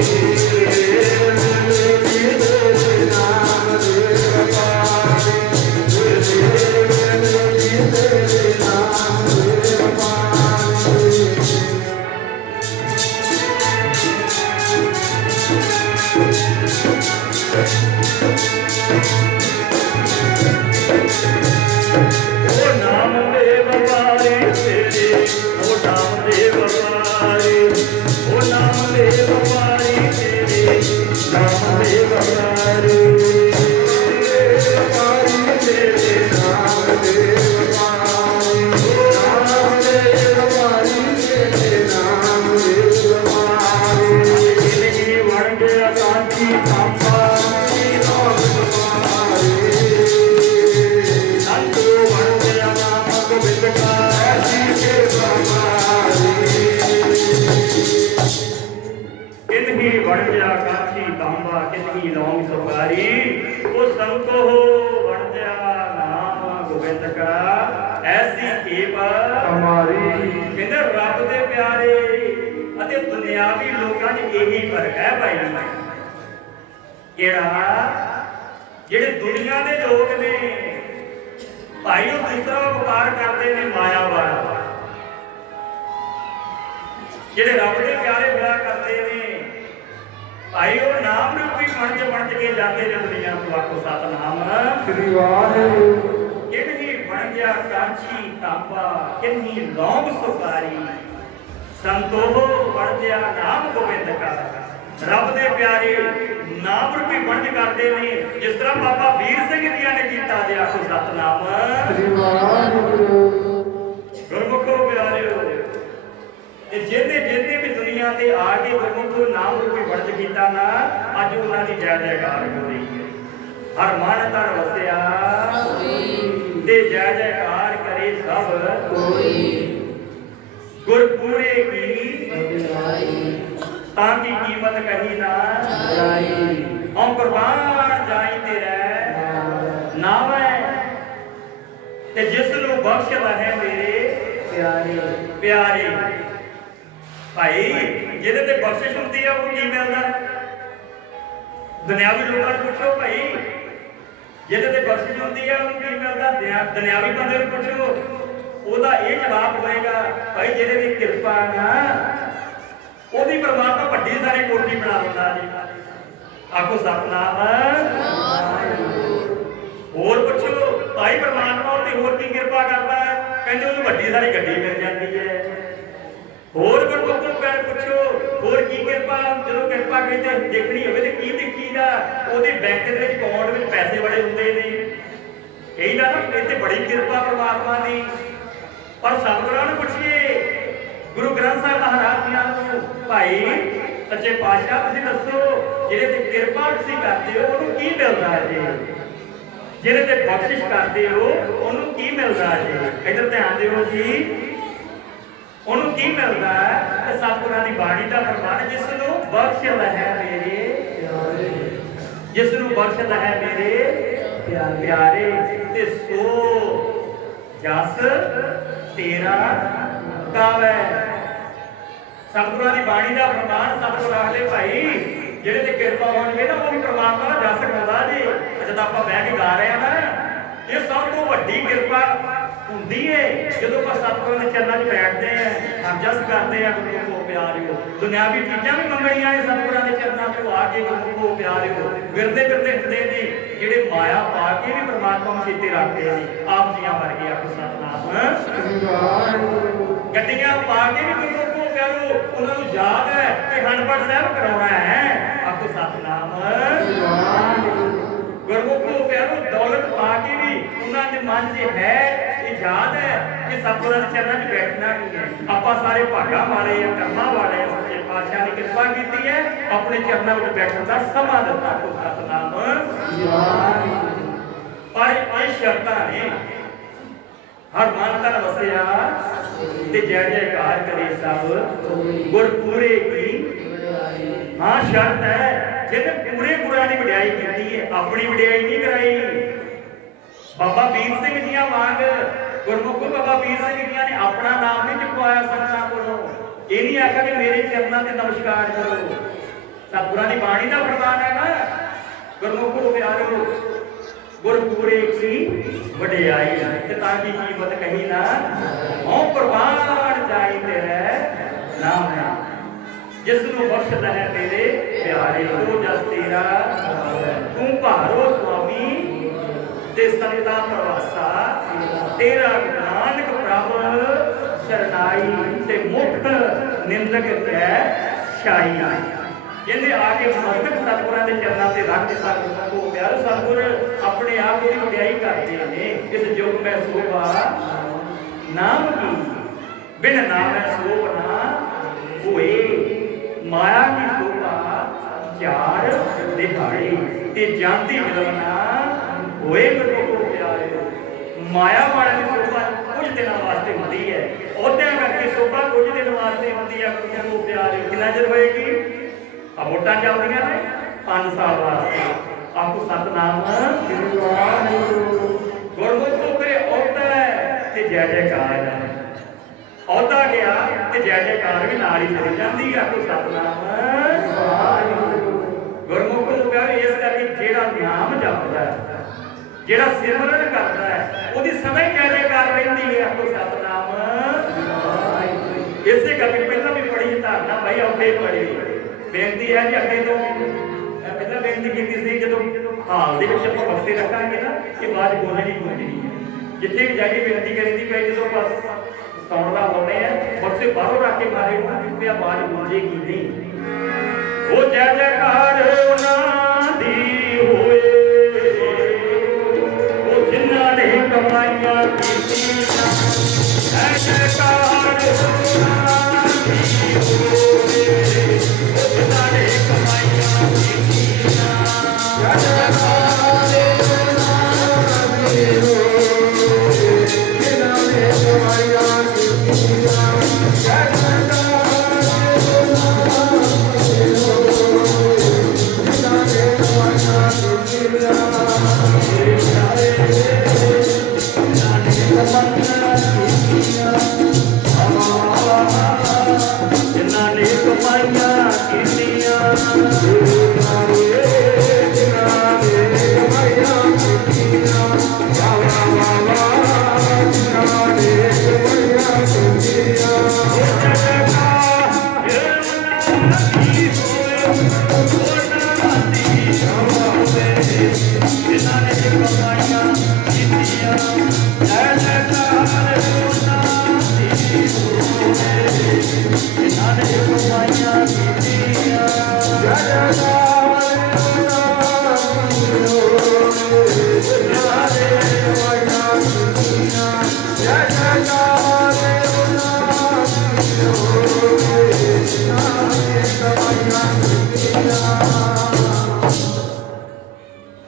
ਬਿਰਲੇ ਵੀ ਤੇਰੇ ਨਾਮ ਦੇ ਵਪਾਰੇ ਬਿਰਲੇ ਬਿਰਲੇ ਵੀ ਤੇਰੇ ਨਾਮ ਦੇ ਉਹ ਨਾਮ ਦੇ ਵਪਾਰੇ ਤੇਰੇ ਉਹ ਨਾਮ ਦੇ ਵਪਾਰੇ ਉਹ ਨਾਮ ਦੇ ਵਪਾਰੇ ਤੇਰੇ ਨਾਮ ਦੇ ਵਪਾਰੇ ਤੇਰੇ ਨਾਮ ਦੇ ਵਪਾਰੇ ਨਾਮ ਦੇ ਵਪਾਰੇ ਤੇਰੇ ਨਾਮ ਦੇ ਵਪਾਰੇ ਜਿੰਦਗੀ ਬਣ ਗਿਆ ਕਾਂਤੀ ਕਾਂਪਾ किन्ही बन गया काशी तांबा किन्ही लौंग सुपारी वो संतो हो बन गया नाम गोविंद का ऐसी खेप हमारी कहते रब दे प्यारे ਅਤੇ ਦੁਨਿਆਵੀ ਲੋਕਾਂ 'ਚ ਇਹੀ ਫਰਕ ਹੈ ਭਾਈ ਕਿਹੜਾ ਜਿਹੜੇ ਦੁਨੀਆ ਦੇ ਲੋਕ ਨੇ ਭਾਈ ਉਹ ਦੂਸਰਾ ਵਪਾਰ ਕਰਦੇ ਨੇ ਮਾਇਆ ਵਾਲਾ ਜਿਹੜੇ ਰੱਬ ਦੇ ਪਿਆਰੇ ਹੋਇਆ ਕਰਦੇ ਨੇ ਭਾਈ ਉਹ ਨਾਮ ਰੂਪੀ ਬਣ ਕੇ ਜਾਂਦੇ ਨੇ ਦੁਨੀਆ ਤੋਂ ਆਖੋ ਸਤਨਾਮ ਸ੍ਰੀ ਵਾਹਿਗੁਰੂ ਕਿੰਨੀ ਬਣ ਗਿਆ ਕਾਂਚੀ ਤਾਂਬਾ ਕਿੰਨੀ ਲੌਂਗ ਸੁਪਾਰੀ ਸੰਤੋ ਬਣ ਗਿਆ ਨਾਮ ਗੋਬਿੰਦ ਕਾ ਰੱਬ ਦੇ ਪਿਆਰੇ ਨਾਮ ਰੂਪੀ ਵੰਡ ਕਰਦੇ ਨੇ ਜਿਸ ਤਰ੍ਹਾਂ ਬਾਬਾ ਵੀਰ ਸਿੰਘ ਜੀਆਂ ਨੇ ਕੀਤਾ ਤੇ ਆਖੋ ਸਤਨਾਮ ਸ੍ਰੀ ਵਾਹਿਗੁਰੂ ਗੁਰਮੁਖੋ ਪਿਆਰਿਓ ਤੇ ਜਿਹਦੇ ਵੀ ਦੁਨੀਆ ਗੱਡੀਆਂ ਤੇ ਆ ਕੇ ਗੁਰਮੁਖ ਨੂੰ ਨਾਮ ਰੂਪੀ ਵਰਜ ਕੀਤਾ ਨਾ, ਅੱਜ ਉਹਨਾਂ ਦੀ ਜੈ ਜੈਕਾਰ ਹੋ ਰਹੀ ਹੈ। ਹਰ ਮਨ ਤਨ ਵਸਿਆ ਤੇ ਜੈ ਜੈਕਾਰ ਕਰੇ ਸਭ ਕੋਈ। ਗੁਰ ਪੂਰੇ ਕੀ ਤਾਂ ਕੀ ਕੀਮਤ ਕਹੀ ਨਾ ਜਾਈ। ਹਉ ਕੁਰਬਾਨ ਜਾਈ ਤੇਰੇ ਨਾਮ ਹੈ, ਤੇ ਜਿਸ ਨੂੰ ਬਖਸ਼ਦਾ ਹੈ ਮੇਰੇ ਪਿਆਰੇ। ਭਾਈ ਜਿਹਦੇ ਤੇ ਬਖਸ਼ਿਸ਼ ਹੁੰਦੀ ਆ ਉਹਨੂੰ ਕੀ ਮਿਲਦਾ? ਦੁਨਿਆਵੀ ਲੋਕਾਂ ਨੂੰ ਪੁੱਛੋ ਭਾਈ, ਜਿਹਦੇ ਤੇ ਬਖਸ਼ਿਸ਼ ਹੁੰਦੀ ਆ ਉਹਨੂੰ ਕੀ ਮਿਲਦਾ? ਦੁਨਿਆਵੀ ਬੰਦੇ ਨੂੰ ਪੁੱਛੋ, ਉਹਦਾ ਇਹ ਜਵਾਬ ਹੋਏਗਾ ਭਾਈ ਜਿਹਦੇ ਦੀ ਕਿਰਪਾ ਨਾ ਉਹਦੀ ਪਰਮਾਤਮਾ ਵੱਡੀ ਸਾਰੀ ਕੋਠੀ ਬਣਾ ਦਿੰਦਾ ਜੀ। ਆਖੋ ਸਤਿਨਾਮ। ਹੋਰ ਪੁੱਛੋ ਭਾਈ ਪਰਮਾਤਮਾ ਉੱਤੇ ਹੋਰ ਕੀ ਕਿਰਪਾ ਕਰਦਾ ਹੈ? ਕਹਿੰਦੇ ਉਹਨੂੰ ਵੱਡੀ ਸਾਰੀ ਗੱਡੀ ਮਿਲ ਜਾਂਦੀ ਹੈ। ਹੋਰ ਗੁਰਮੁਖ ਨੂੰ ਪੁੱਛੋ ਹੋਰ ਕੀ ਕਿਰਪਾ? ਜਦੋਂ ਕਿਰਪਾ ਕਹਿੰਦੇ ਦੇਖਣੀ ਹੋਵੇ ਤੇ ਕੀ ਦੇਖੀਦਾ? ਉਹਦੇ ਬੈਂਕ ਦੇ ਵਿੱਚ ਅਕਾਊਂਟ ਵਿੱਚ ਪੈਸੇ ਬੜੇ ਹੁੰਦੇ ਨੇ, ਇਹੀ ਨਾ ਇੱਥੇ ਬੜੀ ਕਿਰਪਾ ਪਰਮਾਤਮਾ ਦੀ। ਪਰ ਸਤਿਗੁਰਾਂ ਨੂੰ ਪੁੱਛੀਏ, ਗੁਰੂ ਗ੍ਰੰਥ ਸਾਹਿਬ ਮਹਾਰਾਜ ਜੀ ਨੂੰ, ਭਾਈ ਸੱਚੇ ਪਾਤਸ਼ਾਹ ਤੁਸੀਂ ਦੱਸੋ ਜਿਹਦੇ ਤੇ ਕਿਰਪਾ ਤੁਸੀਂ ਕਰਦੇ ਹੋ ਉਹਨੂੰ ਕੀ ਮਿਲਦਾ ਹੈ ਜੀ? ਜਿਹਦੇ ਤੇ ਬਖਸ਼ਿਸ਼ ਕਰਦੇ ਹੋ ਉਹਨੂੰ ਕੀ ਮਿਲਦਾ ਹੈ ਜੀ? ਇੱਧਰ ਧਿਆਨ ਦਿਓ ਜੀ, ਉਹਨੂੰ ਕੀ ਮਿਲਦਾ ਹੈ? ਤੇ ਸਤਿਗੁਰਾਂ ਦੀ ਬਾਣੀ ਦਾ ਫਰਮਾਨ, ਜਿਸ ਨੂੰ ਬਖਸ਼ਦਾ ਹੈ ਮੇਰੇ, ਜਿਸ ਨੂੰ ਬਖਸ਼ਦਾ ਹੈ ਮੇਰੇ ਪਿਆਰੇ, ਤੇ ਸੋ ਜਸ ਤੇਰਾ ਕਾਵੈ। ਸਤਿਗੁਰਾਂ ਦੀ ਬਾਣੀ ਦਾ ਫਰਮਾਨ ਸਤਿਗੁਰ ਆਖਦੇ ਭਾਈ ਜਿਹੜੇ ਤੇ ਕਿਰਪਾ ਹੋਣਗੇ ਨਾ ਉਹ ਵੀ ਪਰਮਾਤਮਾ ਦਾ ਜਸ ਕਰਦਾ ਜੀ। ਜਦੋਂ ਆਪਾਂ ਬਹਿ ਕੇ ਗਾ ਰਹੇ ਆ ਨਾ, ਇਹ ਸਭ ਤੋਂ ਵੱਡੀ ਕਿਰਪਾ ਹੁੰਦੀ ਹੈ ਜਦੋਂ ਆਪਾਂ ਸਤਿਗੁਰਾਂ ਦੇ ਚਰਨਾਂ 'ਚ ਬੈਠਦੇ ਆ, ਅਰਜਸ ਕਰਦੇ ਆ ਗੁਰੂ ਪਿਆਰਿਓ। ਦੁਨਿਆਵੀ ਚੀਜ਼ਾਂ ਵੀ ਮੰਗਣੀਆਂ ਨੇ ਸਤਿਗੁਰਾਂ ਦੇ ਚਰਨਾਂ 'ਚ ਆ ਕੇ ਗੁਰੂ ਪਿਆਰਿਓ। ਫਿਰਦੇ ਫਿਰਦੇ ਹੁੰਦੇ ਨੇ ਜਿਹੜੇ ਮਾਇਆ ਪਾ ਕੇ ਵੀ ਪਰਮਾਤਮਾ ਨੂੰ ਚੇਤੇ ਰੱਖਦੇ ਨੇ, ਆਪ ਜੀਆਂ ਵਰਗੇ। ਆਖੋ ਸਤਿਨਾਮ। ਗੱਡੀਆਂ ਪਾ ਕੇ ਵੀ ਗੁਰੂ ਪਿਆਰਿਓ ਉਹਨਾਂ ਨੂੰ ਯਾਦ ਹੈ ਕਿ ਹਨਪੜ ਸਾਹਿਬ ਕਰਾਉਣਾ ਹੈ। ਆਖੋ ਸਤਿਨਾਮ। ਗੁਰਮੁਖੋ ਪਿਆਰਿਓ ਦੌਲਤ ਪਾ ਕੇ ਵੀ ਉਹਨਾਂ ਦੇ ਮਨ 'ਚ ਹੈ, ਇਹ ਯਾਦ ਹੈ ਕਿ ਸਤਿਗੁਰਾਂ ਦੇ ਚਰਨਾਂ 'ਚ ਬੈਠਣਾ ਨਹੀਂ ਹੈ। ਆਪਾਂ ਸਾਰੇ ਭਾਗਾਂ ਵਾਲੇ ਆ, ਕਰਮਾਂ ਵਾਲੇ ਆ। ਸੱਚੇ ਪਾਤਸ਼ਾਹ ਨੇ ਕਿਰਪਾ ਕੀਤੀ ਹੈ, ਆਪਣੇ ਚਰਨਾਂ ਵਿੱਚ ਬੈਠਣ ਦਾ ਸਮਾਂ ਦਿੱਤਾ। ਆਖੋ ਸਤਿਨਾਮ। ਪਰ ਇਹ ਸ਼ਰਤਾਂ ਨੇ, ਹਰ ਮਨ ਤਨ ਵਸਿਆ ਤੇ ਜੈ ਜੈਕਾਰ ਕਰੇ ਸਭ ਗੁਰ ਪੂਰੇ ਕੀ। ਹਾਂ ਸ਼ਰਤ ਹੈ ਜਿਹਨੇ ਪੂਰੇ ਗੁਰਾਂ ਦੀ ਵਡਿਆਈ ਕੀਤੀ ਹੈ, ਆਪਣੀ ਵਡਿਆਈ ਨਹੀਂ ਕਰਾਈ। ਬਾਬਾ ਵੀਰ ਸਿੰਘ ਜੀਆਂ ਵਾਂਗ ਗੁਰਮੁਖ ਬਾਬਾ ਵੀਰ ਸਿੰਘ ਜੀਆਂ ਨੇ ਆਪਣਾ ਨਾਮ ਨਹੀਂ ਚੁਕਵਾਇਆ ਸੰਗਤਾਂ ਕੋਲੋਂ। ਇਹ ਨਹੀਂ ਆਖਿਆ ਕਿ ਮੇਰੇ ਚਰਨਾਂ ਤੇ ਨਮਸਕਾਰ ਕਰੋ। ਸਤਿਗੁਰਾਂ ਦੀ ਬਾਣੀ ਦਾ ਫਰਮਾਨ ਹੈ ਨਾ, ਗੁਰਮੁਖੋ ਪਿਆਰਿਓ ਗੁਰ ਪੂਰੇ ਕੀ ਵਡਿਆਈ, ਤੇ ਤਾਂ ਕੀ ਕੀਮਤ ਕਹੀ ਨਾ, ਹਉ ਕੁਰਬਾਨ ਜਾਈ ਤੇਰੇ ਨਾਮ ਹੈ। ਜਿਸ ਨੂੰ ਬਖਸ਼ਦਾ ਹੈ ਤੇਰੇ ਪਿਆਰੇ, ਉਹ ਜਸ ਤੇਰਾ ਤੂੰ ਭਾਰੋ ਸੁਆਮੀ ਤੇ ਸੰਗਤਾ ਪ੍ਰਵਾਸਾ। ਤੇਰਾ ਨਾਨਕ ਪ੍ਰਭ ਸਰਨਾਈ, ਤੇ ਮੁਖ ਨਿੰਦਕ ਹੈ ਸ਼ਾਈ। ਜਿਹਦੇ ਆ ਕੇ ਮਸਤਕ ਸਤਿਗੁਰਾਂ ਦੇ ਚਰਨਾਂ ਤੇ ਰੱਖ ਦਿੱਤਾ ਗੁਰੂ ਪਿਆਰ। ਸਤਿਗੁਰ ਆਪਣੇ ਆਪ ਦੀ ਵਡਿਆਈ ਕਰਦੇ ਨੇ। ਇਸ ਯੁੱਗ ਮੈਂ ਸੋਭਾ ਨਾਮ ਕੀ, ਬਿਨ ਨਾਮੈ ਸੋਭਨਾ ਹੋਏ। ਮਾਇਆ ਕੀ ਸੋਭਾ ਚਾਰ ਦਿਹਾੜੀ, ਤੇ ਜਾਂਦੀ ਮਿਲਣਾ ਹੋਏ ਗੁਰੂ ਪਿਆਰੇ। ਮਾਇਆ ਵਾਲੇ ਦੀ ਸੋਭਾ ਕੁਝ ਦਿਨਾਂ ਵਾਸਤੇ ਹੁੰਦੀ ਹੈ, ਉਹਦਿਆਂ ਕਰਕੇ ਸੋਭਾ ਕੁਝ ਦਿਨ ਵਾਸਤੇ ਹੁੰਦੀ ਹੈ ਗੁਰੂ ਪਿਆਰੇ। ਕਿੰਨਾ ਚਿਰ ਹੋਏਗੀ? ਆ ਵੋਟਾਂ ਚੱਲਦੀਆਂ ਨੇ 5 ਸਾਲ ਵਾਸਤੇ। ਆਖੋ ਸਤਿਨਾਮ। ਗੁਰਮੁਖ ਕਰੇ ਅਹੁਦਾ ਤੇ ਜੈ ਜੈਕਾਰ ਹੈ। ਅਹੁਦਾ ਗਿਆ ਤੇ ਜੈ ਜੈਕਾਰ ਵੀ ਨਾਲ ਹੀ ਚਲੀ ਜਾਂਦੀ ਹੈ। ਆਖੋ ਸਤਿਨਾਮ। ਗੁਰਮੁਖ ਨੂੰ ਪਿਆਰੇ ਇਸ ਕਰਕੇ ਜਿਹੜਾ ਨਾਮ ਜਪਦਾ ਹੈ, ਜਿਹੜਾ ਸਿਮਰਨ ਕਰਦਾ ਹੈ, ਉਹਦੀ ਸਦਾ ਹੀ ਜੈ ਜੈਕਾਰ ਰਹਿੰਦੀ ਹੈ। ਆਖੋ ਸਤਿਨਾਮ। ਇਸੇ ਕਰਕੇ ਪਹਿਲਾਂ ਵੀ ਪੜੀ ਧਾਰਨਾ ਭਾਈ ਆਉਂਦੇ ਪੜੀ ਬੇਨਤੀ ਹੈ ਜੀ ਅੱਗੇ ਤੋਂ। ਮੈਂ ਪਹਿਲਾਂ ਬੇਨਤੀ ਕੀਤੀ ਸੀ ਜਦੋਂ ਹਾਲ ਦੇ ਵਿੱਚ ਆਪਾਂ ਬਖਸ਼ੇ ਰੱਖਾਂਗੇ ਨਾ, ਇਹ ਬਾਤ ਬੋਲਣੀ ਨਹੀਂ ਹੈ। ਜਿੱਥੇ ਵੀ ਜਾਈਏ ਬੇਨਤੀ ਕਰੀਦੀ ਪਈ, ਜਦੋਂ ਆਪਾਂ ਸੌਣ ਦਾ ਲਾਉਣੇ ਆ ਬਖਸ਼ੇ ਬਾਹਰੋਂ ਰੱਖ ਕੇ ਮਾਰੇ ਨੂੰ ਤੇ ਆਵਾਜ਼ ਗੂੰਜੇਗੀ ਨਹੀਂ। ਉਹ ਜੈ ਜੈਕਾਰ ਉਹਨਾਂ ਦੀ ਹੋਏ, ਉਹ ਜਿਨ੍ਹਾਂ ਨੇ ਕਮਾਈਆਂ ਕੀਤੀਆਂ। ਜੈ ਜੈਕਾਰ ਉਹਨਾਂ ਦੀ ਹੋਏ, ਜਿਨ੍ਹਾਂ ਨੇ ਕਮਾਈਆਂ ਕੀਤੀਆਂ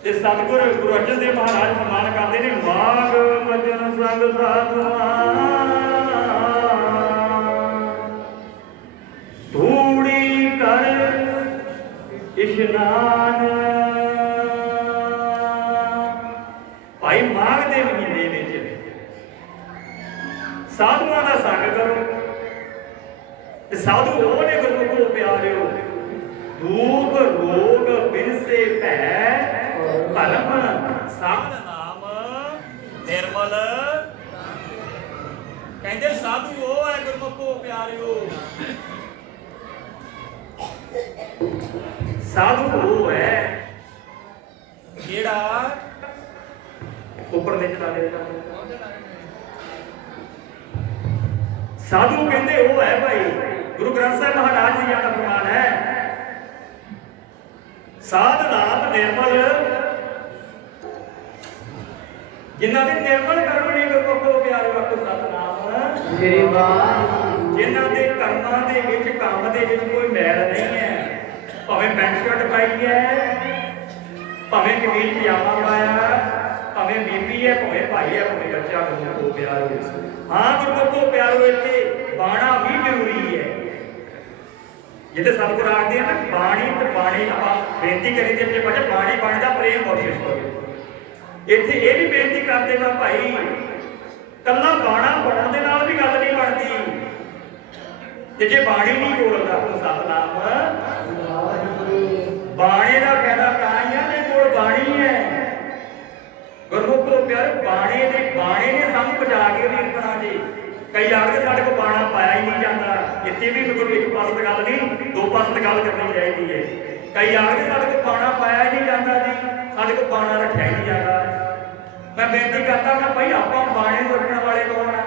ਤੇ ਸਤਿਗੁਰ ਗੁਰੂ ਅਰਜਨ ਦੇਵ ਮਹਾਰਾਜ ਫਰਮਾਨ ਕਰਦੇ ਨੇ ਮਾਗ ਮਜਨ ਸੰਗ ਸਾਧੂਆਂ ਧੂੜੀ ਕਰ ਇਸ਼ਨਾਨ। ਭਾਈ ਮਾਘ ਦੇ ਮਹੀਨੇ ਵਿੱਚ ਸਾਧੂਆਂ ਦਾ ਸੰਗ ਕਰੋ ਤੇ ਸਾਧੂ ਉਹ ਨੇ ਗੁਰਮੁਖੋ ਪਿਆਰਿਓ ਦੁਖ ਰੋਗ ਬਿਨਸੇ ਭੈ ਧਰਮ ਸਾਧ ਨਾਮ ਨਿਰਮਲ। ਕਹਿੰਦੇ ਸਾਧੂ ਉਹ ਹੈ ਗੁਰਮੁਖੋ ਪਿਆਰਿਓ ਸਾਧੂ ਉਹ ਹੈ ਜਿਹੜਾ ਉੱਪਰ ਦੇ ਚਲਾ ਦੇ ਸਾਧੂ ਕਹਿੰਦੇ ਉਹ ਹੈ ਭਾਈ ਗੁਰੂ ਗ੍ਰੰਥ ਸਾਹਿਬ ਮਹਾਰਾਜ ਜੀ ਦਾ ਫਰਮਾਨ ਹੈ ਸਾਧ ਨਾਮ ਨਿਰਮਲ ਜਿਨ੍ਹਾਂ ਦੇ ਨਿਰਮਲ ਕਰਮ ਨੇ ਗੁਰਮੁਖੋ ਪਿਆਰਿਓ ਆਖੋ ਸਤਿਨਾਮ ਸ੍ਰੀ ਵਾਹਿਗੁਰੂ। ਜਿਨ੍ਹਾਂ ਦੇ ਕਰਮਾਂ ਦੇ ਵਿੱਚ ਕੰਮ ਦੇ ਵਿੱਚ ਕੋਈ ਮੈਲ ਨਹੀਂ ਹੈ, ਭਾਵੇਂ ਪੈਂਟ ਸ਼ਰਟ ਪਾਈ ਹੈ, ਭਾਵੇਂ ਕਮੀਜ਼ ਪਜਾਮਾ ਪਾਇਆ, ਭਾਵੇਂ ਬੀਬੀ ਹੈ, ਭਾਵੇਂ ਭਾਈ ਹੈ, ਭਾਵੇਂ ਬੱਚਾ, ਗੁਰਮੁਖੋ ਪਿਆਰਿਓ। ਹਾਂ ਗੁਰਮੁਖੋ ਪਿਆਰਿਓ ਇੱਥੇ ਬਾਣਾ ਵੀ ਜ਼ਰੂਰੀ ਹੈ। ਜਿੱਥੇ ਸਤਿਗੁਰ ਆਖਦੇ ਆ ਨਾ ਬਾਣੀ ਤੇ ਬਾਣੀ ਆਪਾਂ ਬੇਨਤੀ ਕਰੀ ਤੇ ਆਪਣੇ ਬੱਚੇ ਬਾਣੀ ਦਾ ਪ੍ਰੇਮ ਬਖਸ਼ਿਸ਼ ਕਰੋ। ਇੱਥੇ ਇਹ ਵੀ ਬੇਨਤੀ ਕਰਦੇ ਨਾ ਭਾਈ ਕੱਲਾ ਬਾਣਾ ਪੜਨ ਦੇ ਨਾਲ ਵੀ ਗੱਲ ਨਹੀਂ ਬਣਦੀ ਤੇ ਜੇ ਬਾਣੀ ਨਹੀਂ ਬੋਲਦਾ ਤਾਂ ਸਤਿਨਾਮ ਬਾਣੇ ਦਾ ਫਾਇਦਾ ਤਾਂ ਹੀ ਆ ਜੇ ਕੋਲ ਬਾਣੀ ਹੈ। ਗੁਰਮੁਖੋ ਪਿਆਰ ਬਾਣੇ ਨੇ ਸਾਨੂੰ ਬਚਾ ਕੇ ਵੀ ਰੱਖਣਾ ਜੀ। ਕਈ ਆਖਦੇ ਸਾਡੇ ਕੋਲ ਬਾਣਾ ਪਾਇਆ ਹੀ ਨਹੀਂ ਜਾਂਦਾ। ਇੱਥੇ ਵੀ ਕੋਈ ਇੱਕ ਪਾਸੇ ਗੱਲ ਨਹੀਂ ਦੋ ਪਾਸੇ ਗੱਲ ਕਰਨੀ ਚਾਹੀਦੀ ਹੈ। ਕਈ ਆਖਦੇ ਸਾਡੇ ਕੋਲ ਬਾਣਾ ਪਾਇਆ ਹੀ ਨਹੀਂ ਜਾਂਦਾ ਜੀ, ਸਾਡੇ ਕੋਲ ਬਾਣਾ ਰੱਖਿਆ ਹੀ ਨਹੀਂ ਜਾਂਦਾ। ਮੈਂ ਬੇਨਤੀ ਕਰਦਾ ਕਿ ਭਾਈ ਆਪਾਂ ਬਾਣੇ ਨੂੰ ਰੱਖਣ ਵਾਲੇ ਕੌਣ ਆ?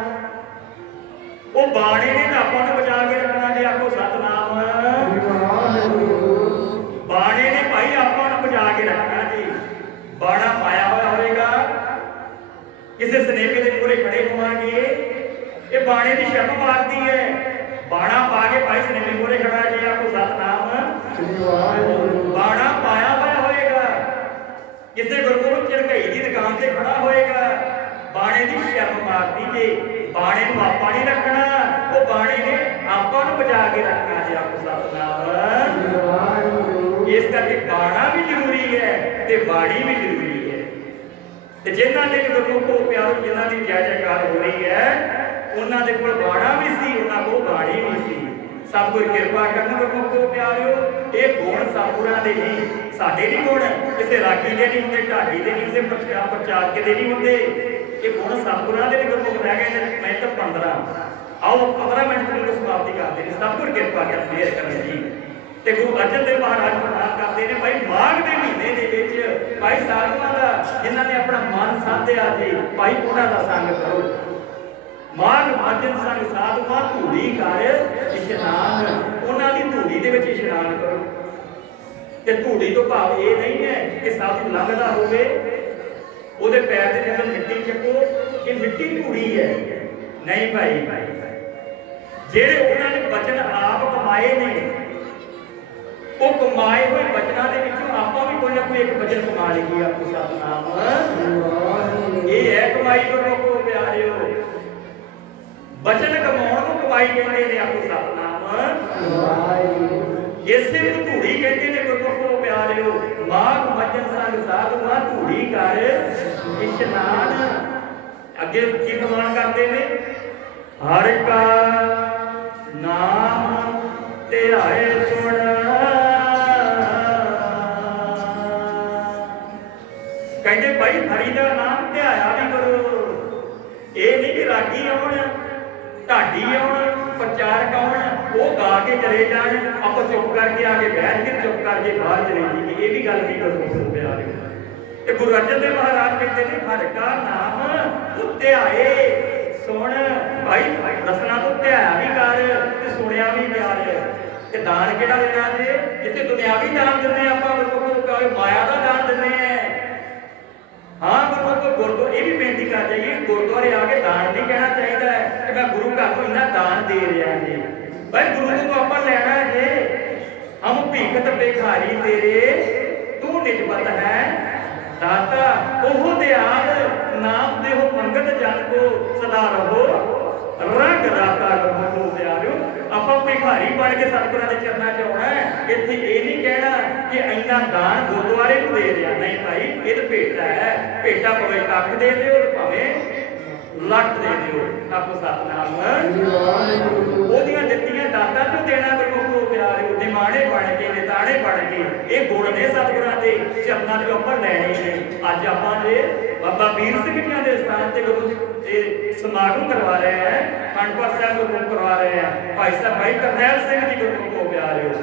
ਉਹ ਬਾਣੇ ਨੇ ਤਾਂ ਆਪਾਂ ਨੂੰ ਬਚਾ ਕੇ ਰੱਖਣਾ ਜੀ। ਆਖੋ ਸਤਿਨਾਮ ਬਾਣੇ ਨੇ ਭਾਈ ਆਪਾਂ ਨੂੰ ਬਚਾ ਕੇ ਰੱਖਣਾ ਜੀ। ਬਾਣਾ ਪਾਇਆ ਹੋਇਆ ਹੋਵੇਗਾ, ਕਿਸੇ ਸਨੇਹੇ ਦੇ ਮੂਹਰੇ ਖੜੇ ਹੋਵਾਂਗੇ, ਇਹ ਬਾਣੇ ਦੀ ਸ਼ਰਮ ਮਾਰਦੀ ਹੈ। ਬਾਣਾ ਪਾ ਕੇ ਭਾਈ ਸਨੇਹੇ ਮੂਹਰੇ ਖੜਾ ਜੀ। ਆਖੋ ਸਤਿਨਾਮ ਬਾਣਾ ਪਾਇਆ ਹੋਇਆ ਹੋਏਗਾ, ਕਿਸੇ ਗੁਰਮੁਖ ਝੜਕਈ ਦੀ ਦੁਕਾਨ ਤੇ ਖੜਾ ਹੋਏਗਾ, ਬਾਣੇ ਦੀ ਸ਼ਰਮ ਮਾਰਦੀ ਜੇ। ਬਾਣੇ ਨੂੰ ਆਪਾਂ ਨਹੀਂ ਰੱਖਣਾ, ਉਹ ਬਾਣੇ ਨੇ ਆਪਾਂ ਨੂੰ ਬਚਾ ਕੇ ਰੱਖਣਾ ਜੀ। ਆਖੋ ਸਤਿਨਾਮ। ਇਸ ਕਰਕੇ ਬਾਣਾ ਵੀ ਜ਼ਰੂਰੀ ਹੈ ਤੇ ਬਾਣੀ ਵੀ ਜ਼ਰੂਰੀ ਹੈ। ਤੇ ਜਿਨ੍ਹਾਂ ਦੇ ਗੁਰਮੁਖੋ ਪਿਆਰੋ ਜਿਨ੍ਹਾਂ ਦੀ ਜੈ ਜੈਕਾਰ ਹੋ ਰਹੀ ਹੈ ਉਹਨਾਂ ਦੇ ਕੋਲ ਬਾਣਾ ਵੀ ਸੀ, ਉਹਨਾਂ ਕੋਲ ਬਾਣੀ ਵੀ ਸੀ। ਸਤਿਗੁਰ ਕਿਰਪਾ ਕਰਨ ਗੁਰਮੁਖੋ ਪਿਆਰਿਓ। ਇਹ ਗੁਣ ਸਤਿਗੁਰਾਂ ਦੇ ਹੀ, ਸਾਡੇ ਨਹੀਂ ਗੁਣ, ਕਿਸੇ ਰਾਗੀ ਦੇ ਨਹੀਂ ਹੁੰਦੇ, ਢਾਡੀ ਦੇ ਨਹੀਂ ਹੁੰਦੇ, ਪ੍ਰਚਾਰਕ ਦੇ ਨਹੀਂ ਹੁੰਦੇ। ਇਹ ਗੁਣ ਸਤਿਗੁਰਾਂ ਦੇ ਗੁਰਮੁਖ ਰਹਿ ਗਏ ਨੇ। ਮੈਂ ਤਾਂ 15 ਆਓ 15 ਮਿੰਟ ਨੂੰ ਸਮਾਪਤੀ ਕਰਦੇ ਨੇ। ਸਤਿਗੁਰ ਕਿਰਪਾ ਕਰ ਫੇਰ ਕਰਨ ਜੀ। ਤੇ ਗੁਰੂ ਅਰਜਨ ਦੇਵ ਮਹਾਰਾਜ ਫਰਮਾਨ ਕਰਦੇ ਨੇ ਭਾਈ ਮਾਘ ਦੇ ਮਹੀਨੇ ਦੇ ਵਿੱਚ ਭਾਈ ਸਾਧੂਆਂ ਦਾ ਜਿਨ੍ਹਾਂ ਨੇ ਆਪਣਾ ਮਨ ਸਾਧਿਆ ਜੀ, ਭਾਈ ਉਹਨਾਂ ਦਾ ਸੰਗ ਕਰੋ। ਮਾਘ ਮਾਝਨ ਸੰਗ ਸਾਧੂਆਂ ਧੂੜੀ ਕਰ ਇਸ਼ਨਾਨ, ਉਹਨਾਂ ਦੀ ਧੂੜੀ ਦੇ ਵਿੱਚ ਇਸ਼ਨਾਨ ਕਰੋ। ਤੇ ਧੂੜੀ ਤੋਂ ਭਾਵ ਇਹ ਨਹੀਂ ਹੈ ਕਿ ਸਾਧੂ ਲੰਘਦਾ ਹੋਵੇ ਉਹਦੇ ਪੈਰ ਦੇ ਥੱਲੇ ਮਿੱਟੀ ਚੱਕੋ, ਇਹ ਮਿੱਟੀ ਧੂੜੀ ਹੈ। ਨਹੀਂ ਭਾਈ, ਜਿਹੜੇ ਉਹਨਾਂ ਨੇ ਬਚਨ ਆਪ ਕਮਾਏ ਨੇ, ਉਹ ਕਮਾਏ ਹੋਏ ਬਚਨਾਂ ਦੇ ਵਿੱਚੋਂ ਆਪਾਂ ਵੀ ਕੋਈ ਨਾ ਕੋਈ ਇੱਕ ਬਚਨ ਕਮਾ ਲਈਏ। ਆਪੋ ਸਤਿਨਾਮ। ਇਹ ਹੈ ਕਮਾਈ ਗੁਰਮੁਖੋ ਪਿਆਰਿਓ। ਬਚਨ ਕਮਾਉਣ ਨੂੰ ਕਮਾਈ ਪਾਈ ਕਹਿੰਦੇ ਨੇ ਆਪੋ ਸਤਨਾਮ ਇਸੇ ਨੂੰ ਧੂੜੀ ਕਹਿੰਦੇ ਨੇ ਗੁਰਮੁਖੋ ਪਿਆਰਿਓ ਮਾਘ ਮੱਝਨ ਸੰਗ ਸਾਧੂਆਂ ਧੂੜੀ ਕਰ ਇਸ਼ਨਾਨ ਅੱਗੇ ਕੀ ਕਮਾਨ ਕਰਦੇ ਨੇ ਹਰ ਕਾ ਨਾਮ ਧਿਆਏ ਸੁਣ ਕਹਿੰਦੇ ਭਾਈ ਹਰੀ ਦਾ ਨਾਮ ਧਿਆਇਆ ਵੀ ਕਰੋ ਇਹ ਨਹੀਂ ਕਿ ਰਾਗੀ ਆਉਣ ਢਾਡੀ ਆਉਣ ਪ੍ਰਚਾਰਕ ਆਉਣ ਉਹ ਗਾ ਕੇ ਚਲੇ ਜਾਣ ਆਪਾਂ ਚੁੱਪ ਕਰਕੇ ਆ ਕੇ ਬੈਠ ਕੇ ਚੁੱਪ ਕਰਕੇ ਬਾਹਰ ਚਲੇ ਜਾਈਏ ਇਹ ਵੀ ਗੱਲ ਨਹੀਂ ਕਰੋ ਪਿਆਰੇ ਤੇ ਗੁਰੂ ਅਰਜਨ ਦੇਵ ਮਹਾਰਾਜ ਕਹਿੰਦੇ ਨੇ ਹਰ ਕਾ ਨਾਮ ਧਿਆਏ ਸੁਣ ਭਾਈ ਰਸਨਾ ਤੋਂ ਧਿਆਇਆ ਵੀ ਕਰ ਤੇ ਸੁਣਿਆ ਵੀ ਪਿਆਰ ਤੇ ਦਾਨ ਕਿਹੜਾ ਦੇਣਾ ਜੇ ਜਿੱਥੇ ਦੁਨਿਆਵੀ ਦਾਨ ਦਿੰਦੇ ਆਪਾਂ ਮਾਇਆ ਦਾ ਦਾਨ ਦਿੰਦੇ ਆ ਹਾਂ ਗੁਰਦੁਆਰੇ ਇਹ ਵੀ ਬੇਨਤੀ ਕਰ ਜਾਈਏ ਗੁਰਦੁਆਰੇ ਆ ਕੇ ਦਾਨ ਨਹੀਂ ਕਹਿਣਾ ਚਾਹੀਦਾ ਹੈ ਕਿ ਮੈਂ ਗੁਰੂ ਘਰ ਨੂੰ ਇੰਨਾ ਦਾਨ ਦੇ ਰਿਹਾ ਜੀ ਭਾਈ ਗੁਰੂ ਤੋਂ ਆਪਾਂ ਲੈਣਾ ਜੇ ਹਮ ਭੀਖਤ ਭਿਖਾਰੀ ਤੇਰੇ ਤੂੰ ਨਿਜਬਤ ਹੈ ਦਾਤਾ ਉਹ ਦਿਆਲ ਨਾਮ ਦੇਹੋ ਮੰਗਤ ਜਨ ਕੋ ਸਦਾ ਰਹੋ ਰੰਗ ਰਾਤਾ ਰਹੋ ਦਿਆਲੂ ਆਪਾਂ ਭਿਖਾਰੀ ਬਣ ਕੇ ਸਤਿਗੁਰਾਂ ਦੇ ਚਰਨਾਂ 'ਚ ਆਉਣਾ ਇੱਥੇ ਇਹ ਨਹੀਂ ਕਹਿਣਾ ਕਿ ਇੰਨਾ ਦਾਨ ਗੁਰਦੁਆਰੇ ਨੂੰ ਦੇ ਰਿਹਾ ਨਹੀਂ ਭਾਈ ਇਹ ਤਾਂ ਭੇਟਾ ਹੈ ਭੇਟਾ ਭਾਵੇਂ ਕੱਖ ਦੇ ਦਿਓ ਤੇ ਭਾਵੇਂ ਲੱਖ ਦੇ ਦਿਓ ਆਪੋ ਸਤਨਾਮ ਉਹਦੀਆਂ ਦਿੱਤੀਆਂ ਦਾਤਾਂ ਤੋਂ ਦੇਣਾ ਗੁਰਮੁਖੋ ਪਿਆਰਿਓ ਨਿਮਾਣੇ ਬਣ ਕੇ ਨਿਤਾਣੇ ਬਣ ਕੇ ਇਹ ਗੁਣ ਨੇ ਸਤਿਗੁਰਾਂ ਦੇ ਚਰਨਾਂ 'ਚ ਆਪਾਂ ਲੈਣੇ ਨੇ ਅੱਜ ਆਪਾਂ ਜੇ ਬਾਬਾ ਵੀਰ ਸਿੰਘ ਜੀਆਂ ਦੇ ਸਥਾਨ ਤੇ ਗੁਰੂ ਇਹ ਸਮਾਗਮ ਕਰਵਾ ਰਹੇ ਹੈ ਅਖੰਡ ਪਾਠ ਸਾਹਿਬ ਗੁਰਮੁਖ ਕਰਵਾ ਰਹੇ ਹੈ ਭਾਈ ਸਾਹਿਬ ਭਾਈ ਕਰਨੈਲ ਸਿੰਘ ਜੀ ਗੁਰਮੁਖੋ ਪਿਆਰਿਓ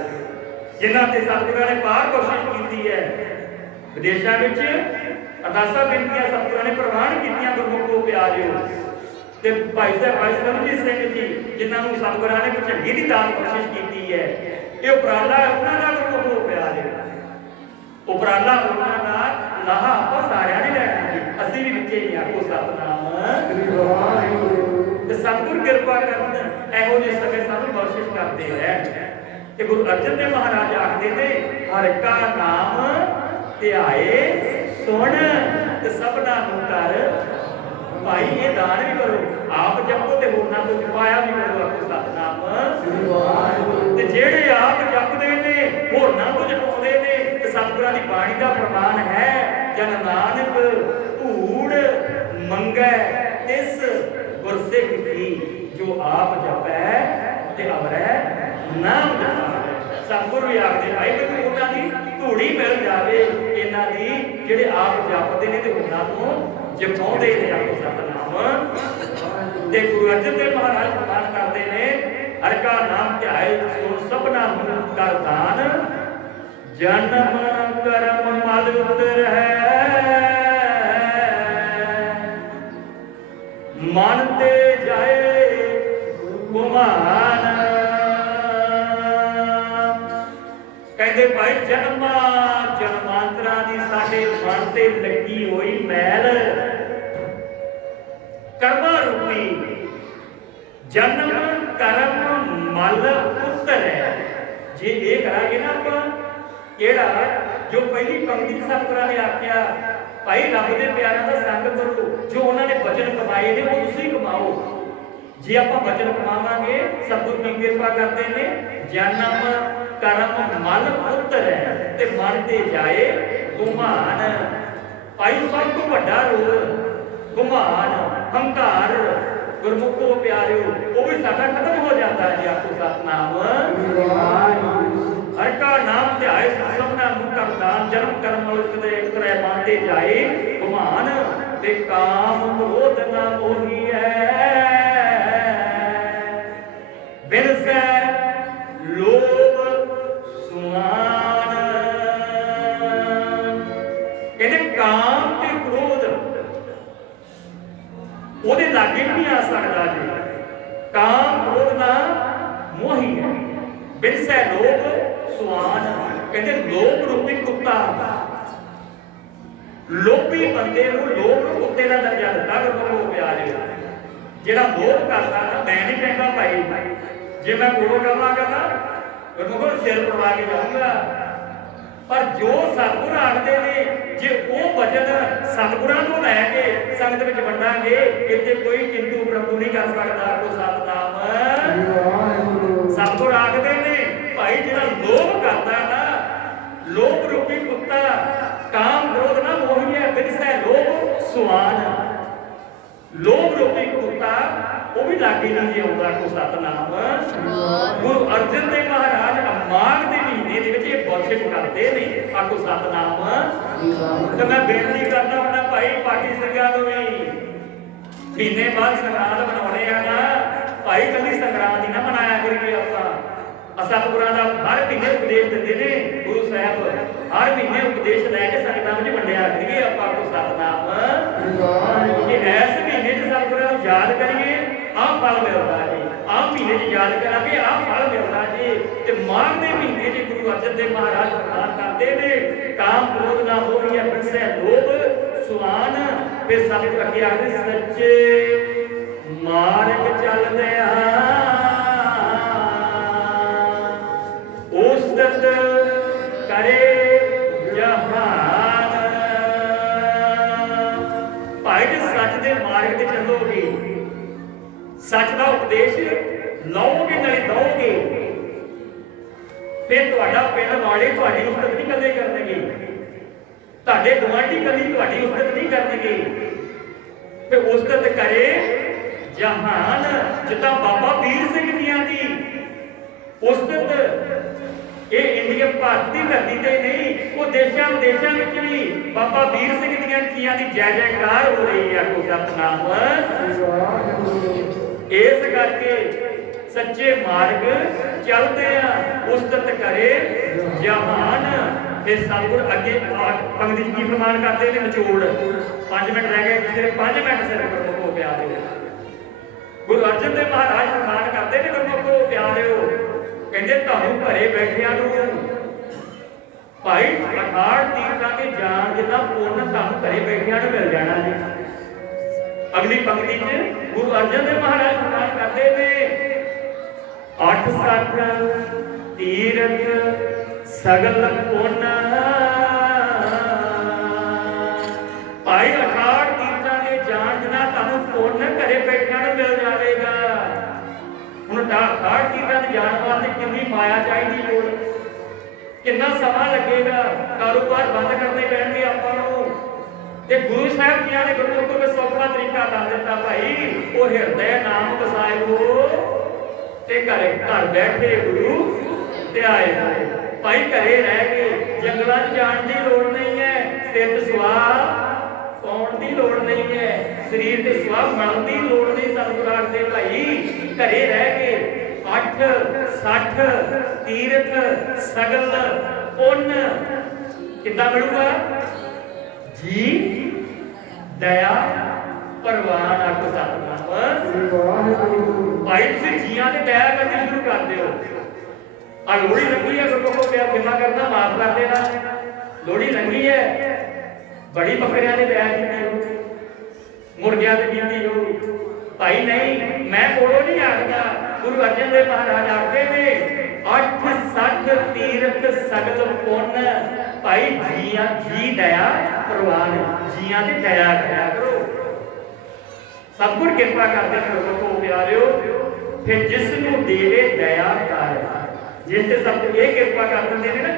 ਜਿਨ੍ਹਾਂ ਤੇ ਸਤਿਗੁਰਾਂ ਨੇ ਪਾਰ ਕੋਸ਼ਿਸ਼ ਕੀਤੀ ਹੈ ਵਿਦੇਸ਼ਾਂ ਵਿੱਚ ਅਰਦਾਸਾਂ ਬੇਨਤੀਆਂ ਸਤਿਗੁਰਾਂ ਨੇ ਪ੍ਰਵਾਨ ਕੀਤੀਆਂ ਗੁਰਮੁਖੋ ਪਿਆਰਿਓ ਤੇ ਭਾਈ ਸਾਹਿਬ ਸਰਬਜੀਤ ਸਿੰਘ ਜੀ ਜਿਨ੍ਹਾਂ ਨੂੰ ਸਤਿਗੁਰਾਂ ਨੇ ਚੰਗੀ ਦੀ ਦਾਨ ਕੋਸ਼ਿਸ਼ ਕੀਤੀ ਹੈ ਇਹ ਉਪਰਾਲਾ ਉਹਨਾਂ ਦਾ ਗੁਰਮੁਖੋ ਪਿਆਰਿਓ ਉਪਰਾਲਾ ਉਹਨਾਂ ਦਾ ਲਾਹਾ ਆਪਾਂ ਸਾਰਿਆਂ ਨੇ ਲੈਣਾ ਜੀ ਅਸੀਂ ਵੀ ਵਿੱਚੇ ਹੀ ਆਖੋ ਸਤਨਾਮ ਤੇ ਸਤਿਗੁਰ ਕਿਰਪਾ ਕਰਨ ਇਹੋ ਜਿਹੇ ਸਮੇਂ ਸਾਨੂੰ ਬਖਸ਼ਿਸ਼ ਕਰਦੇ ਰਹਿਣ ਤੇ ਗੁਰੂ ਅਰਜਨ ਦੇਵ ਮਹਾਰਾਜ ਆਖਦੇ ਨੇ ਹਰ ਕਾ ਨਾਮ ਧਿਆਏ ਸੁਣ ਤੇ ਸਭਨਾ ਨੂੰ ਕਰ ਭਾਈ ਇਹ ਦਾਨ ਵੀ ਕਰੋ ਆਪ ਜਪੋ ਤੇ ਹੋਰਨਾਂ ਤੋਂ ਜਪਾਇਆ ਵੀ ਕਰੋ ਆਖੋ ਸਤਨਾਮ ਤੇ ਜਿਹੜੇ ਆਪ ਜਪਦੇ ਨੇ ਹੋਰਨਾਂ ਤੋਂ ਜਪਾਉਂਦੇ ਨੇ ਤੇ ਸਤਿਗੁਰਾਂ ਦੀ ਬਾਣੀ ਦਾ ਪ੍ਰਮਾਣ ਹੈ ਜਨ ਨਾਨਕ ਧੂੜ ਮੰਗੈ ਤਿਸ ਗੁਰਸਿੱਖ ਕੀ ਜੋ ਆਪ ਜਪੈ ਤੇ ਅਵਰੈ ਨਾਮ ਜਪੈ ਸਤਿਗੁਰ ਵੀ ਆਖਦੇ ਭਾਈ ਕਿ ਉਹਨਾਂ ਦੀ ਧੂੜੀ ਮਿਲ ਜਾਵੇ ਇਹਨਾਂ ਦੀ ਜਿਹੜੇ ਆਪ ਜਪਦੇ ਨੇ ਤੇ ਉਹਨਾਂ ਤੋਂ ਜਪਾਉਂਦੇ ਨੇ ਆਪ ਸਤਨਾਮ ਤੇ ਗੁਰੂ ਅਰਜਨ ਦੇਵ ਮਹਾਰਾਜ ਪ੍ਰਮਾਣ ਕਰਦੇ ਨੇ ਹਰ ਕਾ ਨਾਮ ਧਿਆਏ ਸੋ ਸਭਨਾ ਨੂੰ ਕਰ ਦਾਨ ਜਨਮ ਕਰਮ ਮਲ ਉਤਰ ਹੈ ਮਨ ਤੇ ਜਾਏ ਗੁਮਾਨ ਕਹਿੰਦੇ ਭਾਈ ਜਨਮਾਂਤਰਾਂ ਦੀ ਸਾਡੇ ਮਨ ਤੇ ਲੱਗੀ ਹੋਈ ਮੈਲ ਕਰਮਾਂ ਰੂਪੀ ਜਨਮ ਕਰਮ ਮਲ ਉਤਰੈ ਜੇ ਇਹ ਕਰਾਂਗੇ ਨਾ ਆਪਾਂ ਕਿਹੜਾ ਜੋ ਪਹਿਲੀ ਪੰਕਤੀ ਸਤਿਗੁਰਾਂ ਨੇ ਆਖਿਆ ਭਾਈ ਰੱਬ ਦੇ ਪਿਆਰਿਆਂ ਦਾ ਸੰਗ ਕਰੋ ਜੋ ਉਹਨਾਂ ਨੇ ਬਚਨ ਕਮਾਏ ਨੇ ਉਹ ਤੁਸੀਂ ਕਮਾਓ ਜੇ ਆਪਾਂ ਬਚਨ ਕਮਾਵਾਂਗੇ ਸਤਿਗੁਰ ਕੀ ਕਿਰਪਾ ਕਰਦੇ ਨੇ ਜਨਮ ਕਰਮ ਮਲ ਉਤਰੈ ਤੇ ਮਨ ਤੇ ਜਾਏ ਗੁਮਾਨ ਭਾਈ ਸਭ ਤੋਂ ਵੱਡਾ ਰੋਗ ਗੁਮਾਨ ਹੰਕਾਰ ਗੁਰਮੁਖੋ ਪਿਆਰਿਓ ਉਹ ਵੀ ਸਾਡਾ ਖਤਮ ਹੋ ਜਾਂਦਾ ਹੈ ਆਪੋ ਸਤਨਾਮ ਹਰ ਕਾ ਨਾਮ ਧਿਆਏ ਸਭਨਾ ਨੂੰ ਕਰ ਦਾਨ ਜਨਮ ਕਰਮ ਉਤਰੈ ਮਨ ਤੇ ਜਾਏ ਗੁਮਾਨ ਤੇ ਕਾਮ ਕ੍ਰੋਧ ਨਾ ਮੋਹੀ ਹੈ ਬਿਨਸੈ ਲੋਭ ਸੁਮਾਨ ਕਹਿੰਦੇ ਕਾਮ ਤੇ ਕ੍ਰੋਧ ਉਹਦੇ ਲਾਗੇ ਨਹੀਂ ਆ ਸਕਦਾ ਜੀ ਕਾਮ ਕ੍ਰੋਧ ਨਾ ਮੋਹੀ ਹੈ ਬਿਨਸੈ ਲੋਭ ਸੁਆਨ ਕਹਿੰਦੇ ਲੋਭ ਰੂਪੀ ਕੁੱਤਾ ਲੋਭੀ ਬੰਦੇ ਨੂੰ ਲੋਭ ਕੁੱਤੇ ਦਾ ਦਰਜਾ ਦਿੱਤਾ ਗੁਰੂ ਪਿਆਰੇ ਜਿਹੜਾ ਲੋਭ ਕਰਦਾ ਨਾ ਮੈਂ ਨਹੀਂ ਕਹਿੰਦਾ ਭਾਈ ਜੇ ਮੈਂ ਕੋਲੋਂ ਕਹਾਂਗਾ ਨਾ ਗੁਰੂ ਸਿਰ ਪਰਵਾ ਕੇ ਜਾਊਂਗਾ पर जो सतगुर आखते ने जे वो वचन सतगुरां तो लैके संगत विच वंडांगे इत्थे कोई किंतु प्रभु नहीं कर सकदा। को सतनाम सतगुर आखते ने भाई जिहड़ा लोभ करदा ना लोभ रूपी कुत्ता काम क्रोध ना मोही है बिरसै लोभ सुआन लोभ रूपी कुत्ता वो भी लागे नहीं जी आउंदा। को सतनाम गुरु अर्जन देव महाराज माघ के महीने दे विच ये बख्शिश करते ने। आखो सतनाम। तो मैं बेनती करदा हुंदा भाई पाठी संघां नूं भी महीने बाद संगरांद मनाउणे आ ना भाई कदी संगरांद ही ना मनाया करिए आपां। सतगुरां दा हर महीने उपदेश दिंदे ने गुरु साहब हर महीने उपदेश लैके संगतां विच वंडिया करिए आपां। को सतनाम कि इस महीने च सतगुरां नूं याद करिए आ फल मिलदा जी। आ महीने च याद करांगे आ फल मिलदा जी। ते माघ दे महीने च गुरु अर्जन देव महाराज फरमान करदे ने काम क्रोध ना होइए बिरसै लोभ सुआन। फिर सतगुर अगे आखदे सच्चे मार्ग चलदिया उस्तत करे जहान। भाई जी सच दे मार्ग ते चलोगे सच का उपदेश लओगे नाले दओगे फिर तुहाडा पिंड वाले तुहाडी उस्तत नहीं कदे करनगे तुहाडे गुआंढी कदी तुहाडी उस्तत नहीं करनगे। फिर उस्तत करे जहान जिद्दां बाबा वीर सिंह जियां दी उस्तत ये इंडिया भारत की धरती ते नहीं वो देशां विदेशां विच भी बाबा वीर सिंह दियां चीज़ां दी जय जयकार हो रही है। को सतनाम। इस करके सच्चे मार्ग चलते हैं उस्तत करे जहान। फिर सतगुर अगे पंक्ति की फरमान करते हैं निचोड़ 5 मिनट रह गए सिर्फ 5 मिनट सिर्फ गुरमुख हो प्यारे। गुरु अर्जन देव महाराज फरमान करते हैं गुरमुख हो प्यारे कहते तुहानूं घरे बैठिया भाई 68 तीर्थां के जान जितना पुण्य तुहानूं घरे बैठिया मिल जाना जी। अगली पंक्ति च गुरु अर्जन देव महाराज फरमान करते ने 8 सठ तीरथ सगल पुण्य। भाई 68 तीर्थां के जान जितना तुहानूं पुण्य घरे बैठिया मिल जाएगा। हुण 68 तीर्थां के जान वास्ते कितनी माया चाहिए लोड़ कितना समा लगेगा कारोबार बंद करने पैणगे आपां नूं। ते गुरु साहब जी ने गुरमुख को सौखा तरीका दस दिता भाई वो हिरदे नाम वसायो ते घर बैठे गुरु ते आए भाई घरे रह के जंगलों जाने की लोड़ नहीं है सिर सुआ पाउण की लोड़ नहीं है शरीर ते सुआ मलण की लोड़ नहीं। सतगुर आखदे भाई घरे रह के 8 60 तीरथ सगल पुण्य कितना मिलूगा जी दया परवान। आखो सतनाम। भाई तुसीं जियां ते दया करनी शुरू कर दिओ। आ लोहड़ी लंघी है गुरमुख को प्यार कितना करना माफ कर देना। लोहड़ी लंघी है बड़ी बकरियां ने दया की मुर्गियां ने कीती हो भाई नहीं मैं कोलों नहीं आखदा। गुरु अर्जन देव महाराज आखदे ने 8 60 तीरथ सगल पुण्य। भाई जियां जी दया परवान जियां ते दया करा करो। सतगुर किरपा करदे ने गुरमुखो प्यारिओ। फिर जिस नूं देवे दया कर जिस ते सब ये किरपा कर दिंदे ने ना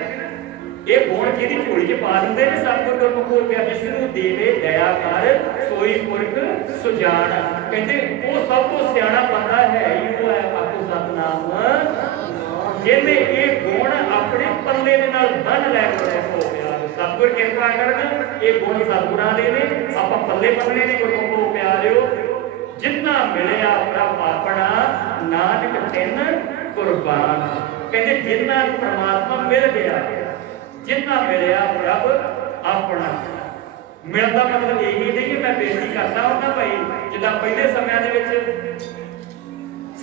ये गुण जिहदी झोली च पा दिंदे ने सतगुर गुरमुखो प्यार जिस नूं देवे दया कर सोई पुरख सुजान। कहते वो सब तो सियाणा बंदा है ही वो है। आखो सतनाम। जिन्हें ये गुण अपने पल्ले दे नाल बन लै गुरमुखो प्यार। सतगुर किरपा करन ये गुण सतगुरां दे ने आपां पल्ले पल्ले ने गुरमुखो प्यारिओ। जिन्ना मिलिया प्रभ अपना नानक तिन कुर्बान। कहते जिन्ना परमात्मा मिल गया जिन्ना मिलिया प्रभ अपना। मिलता मतलब यही नहीं कि मैं बेनती करता हूं ना भाई जिदा पहले समय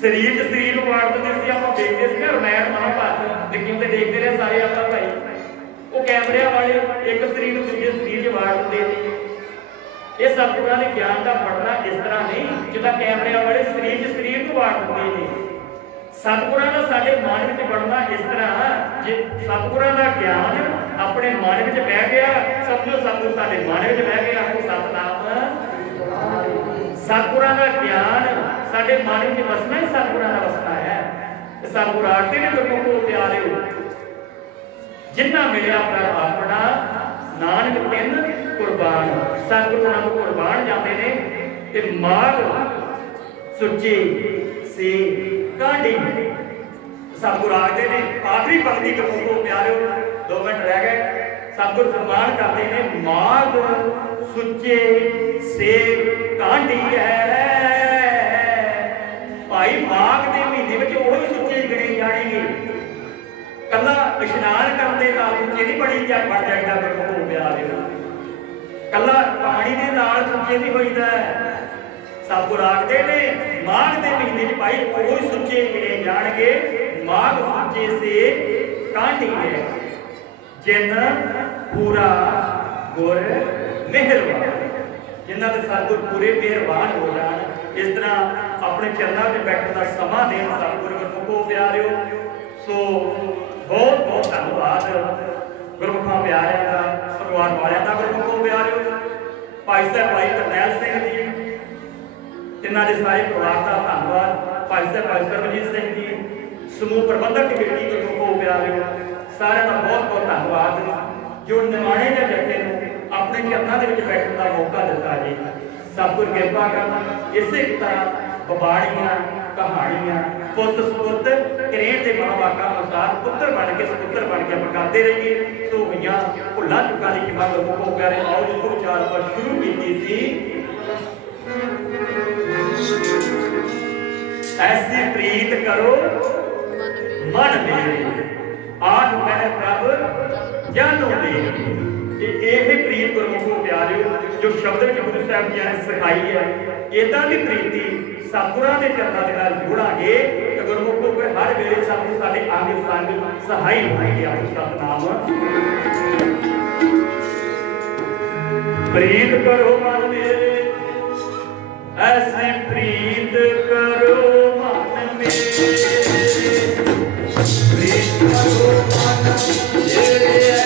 शरीर च शरीर वाड़ दिंदे सी आपां देखदे सी ना रामायण महाभारत निक्के हुंदे देखदे रहे सारे आपां भाई वो कैमरिਆਂ वाले एक शरीर नूं दूजे शरीर च वाड़ दिंदे ने। ये सतगुरां दे ज्ञान दा पढ़ना इस तरह नहीं जिदा कैमरिਆਂ वाले शरीर च शरीर नूं वाड़ दिंदे ने। सतगुरां दा साडे मन विच बढ़ना इस तरह जे सतगुरां दा ज्ञान ਆਪਣੇ ਮਨ ਵਿੱਚ ਬਹਿ ਗਿਆ। ਸਮਝੋ ਸਤਿਗੁਰ ਸਾਡੇ ਮਨ ਵਿੱਚ ਬਹਿ ਗਿਆ। ਆਖੋ ਸਤਿਨਾਮ। ਸਤਿਗੁਰਾਂ ਦਾ ਗਿਆਨ ਸਾਡੇ ਮਨ ਵਿੱਚ ਵਸਣਾ ਹੀ ਸਤਿਗੁਰਾਂ ਦਾ ਵਸਣਾ ਹੈ। ਸਤਿਗੁਰ ਆਖਦੇ ਨੇ ਗੁਰਮੁਖੋ ਪਿਆਰਿਓ, ਜਿੰਨਾ ਮਿਲਿਆ ਪ੍ਰਭ ਆਪਣਾ, ਨਾਨਕ ਤਿੰਨ ਕੁਰਬਾਨ। ਸਤਿਗੁਰ ਨਾਮ ਕੁਰਬਾਨ ਜਾਂਦੇ ਨੇ ਤੇ ਮਾਗ ਸੁੱਚੀ ਸੀ ਕਾਢੀ। ਸਤਿਗੁਰ ਆਖਦੇ ਨੇ ਆਖਰੀ ਪੰਕਤੀ ਗੁਰਮੁਖੋ ਪਿਆਰਿਓ, 2 ਮਿੰਟ ਰਹਿ ਗਏ। ਸਤਿਗੁਰ ਫਰਮਾਨ ਕਰਦੇ ਨੇ ਮਾਗ ਸੁੱਚੇ ਸੇ ਕਾਢੀ ਹੈ। ਭਾਈ ਮਾਘ ਦੇ ਮਹੀਨੇ ਵਿੱਚ ਉਹੀ ਸੁੱਚੇ ਗਿਣੇ ਜਾਣਗੇ। ਕੱਲਾ ਇਸ਼ਨਾਨ ਕਰਨ ਦੇ ਨਾਲ ਸੁੱਚੇ ਨਹੀਂ ਬਣ ਜਾਂਦਾ ਗੁਰਮੁਖੋ ਪਿਆਰਿਓ। ਕੱਲਾ ਪਾਣੀ ਦੇ ਨਾਲ ਸੁੱਚੇ ਨਹੀਂ ਹੋਈਦਾ। ਸਤਿਗੁਰ ਆਖਦੇ ਨੇ ਮਾਘ ਦੇ ਮਹੀਨੇ ਵਿੱਚ ਭਾਈ ਉਹੀ ਸੁੱਚੇ ਗਿਣੇ ਜਾਣਗੇ। ਮਾਘ ਸੁੱਚੇ ਸੇ ਕਾਢੀ ਹੈ, ਜਿਨ ਪੂਰਾ ਗੁਰ ਮਿਹਰਬਾਨ। ਜਿਨ੍ਹਾਂ ਦੇ ਸਤਿਗੁਰ ਪੂਰੇ ਮਿਹਰਬਾਨ ਹੋ ਜਾਣ। ਇਸ ਤਰ੍ਹਾਂ ਆਪਣੇ ਚਰਨਾਂ 'ਤੇ ਬੈਠਣ ਦਾ ਸਮਾਂ ਦੇਣ ਸਤਿਗੁਰ ਗੁਰਮੁਖੋ ਪਿਆਰਿਓ। ਸੋ ਬਹੁਤ ਬਹੁਤ ਧੰਨਵਾਦ ਗੁਰਮੁਖਾਂ ਪਿਆਰਿਆਂ ਦਾ, ਪਰਿਵਾਰ ਵਾਲਿਆਂ ਦਾ ਗੁਰਮੁਖੋ ਪਿਆਰਿਓ। ਭਾਈ ਸਾਹਿਬ ਭਾਈ ਕਰਨੈਲ ਸਿੰਘ ਜੀ, ਇਹਨਾਂ ਦੇ ਸਾਰੇ ਪਰਿਵਾਰ ਦਾ ਧੰਨਵਾਦ। ਭਾਈ ਸਾਹਿਬ ਭਾਈ ਸਰਬਜੀਤ ਸਿੰਘ ਜੀ, ਸਮੂਹ ਪ੍ਰਬੰਧਕ ਕਮੇਟੀ ਗੁਰਮੁਖੋ ਪਿਆਰਿਓ, ਸਾਰਿਆਂ ਦਾ ਬਹੁਤ ਬਹੁਤ ਧੰਨਵਾਦ ਜੋ ਨਿਮਾਣੇ ਜਿਹੇ ਜੱਥੇ ਨੂੰ ਆਪਣੇ ਚਰਨਾਂ ਦੇ ਵਿੱਚ ਬੈਠਣ ਦਾ ਮੌਕਾ ਦਿੱਤਾ ਜੀ। ਸਤਿਗੁਰ ਕਿਰਪਾ ਕਰਨ। ਇਸੇ ਤਰ੍ਹਾਂ ਬਬਾੜੀਆਂ ਕਹਾਣੀਆਂ ਪੁੱਤ ਸੁਪੁੱਤ ਕਰੇੜ ਦੇ ਮਾਂ ਬਾਪਾਂ ਅਨੁਸਾਰ ਪੁੱਤਰ ਬਣ ਕੇ ਸਪੁੱਤਰ ਬਣ ਕੇ ਆਪਾਂ ਕਰਦੇ ਰਹੀਏ। ਸੋ ਹੋਈਆਂ ਭੁੱਲਾਂ ਚੁੱਕਾਂ ਦੀ ਕਿਮਾ ਗੁਰਮੁਖੋ ਪਿਆਰੇ ਆਓ ਜਿੱਥੋਂ ਵਿਚਾਰ ਆਪਾਂ ਸ਼ੁਰੂ ਕੀਤੀ ਸੀ। ਐਸੀ ਪ੍ਰੀਤ ਕਰੋ ਮਨ ਮੇਰੇ, ਆਠ ਮੈਂ ਪ੍ਰਭ ਜਾਨੋ ਦੇ। ਇਹ ਪ੍ਰੀਤ ਗੁਰਮੁਖੋ ਪਿਆਰਿਓ ਜੋ ਸ਼ਬਦ ਵਿੱਚ ਗੁਰੂ ਸਾਹਿਬ ਜੀ ਨੇ ਸਿਖਾਈ ਹੈ, ਇਦਾਂ ਦੀ ਪ੍ਰੀਤੀ ਸਤਿਗੁਰਾਂ ਦੇ ਚਰਨਾਂ ਦੇ ਨਾਲ ਜੋੜਾਂਗੇ ਤੇ ਗੁਰਮੁਖੋ ਕੋਈ ਹਰ ਵੇਲੇ ਸਾਨੂੰ ਸਾਡੇ ਅੰਗ ਸੰਗ ਸਹਾਈ ਹੋਣਗੇ। ਆਪ ਸਤਿਨਾਮ। ਪ੍ਰੀਤ ਕਰੋ ਮਨ ਮੇਰੇ, ਐਸੀ ਪ੍ਰੀਤ ਕਰੋ ਮਨ ਮੇਰੇ, ਪ੍ਰੀਤ ਕਰੋ ਮਨ ਮੇਰੇ,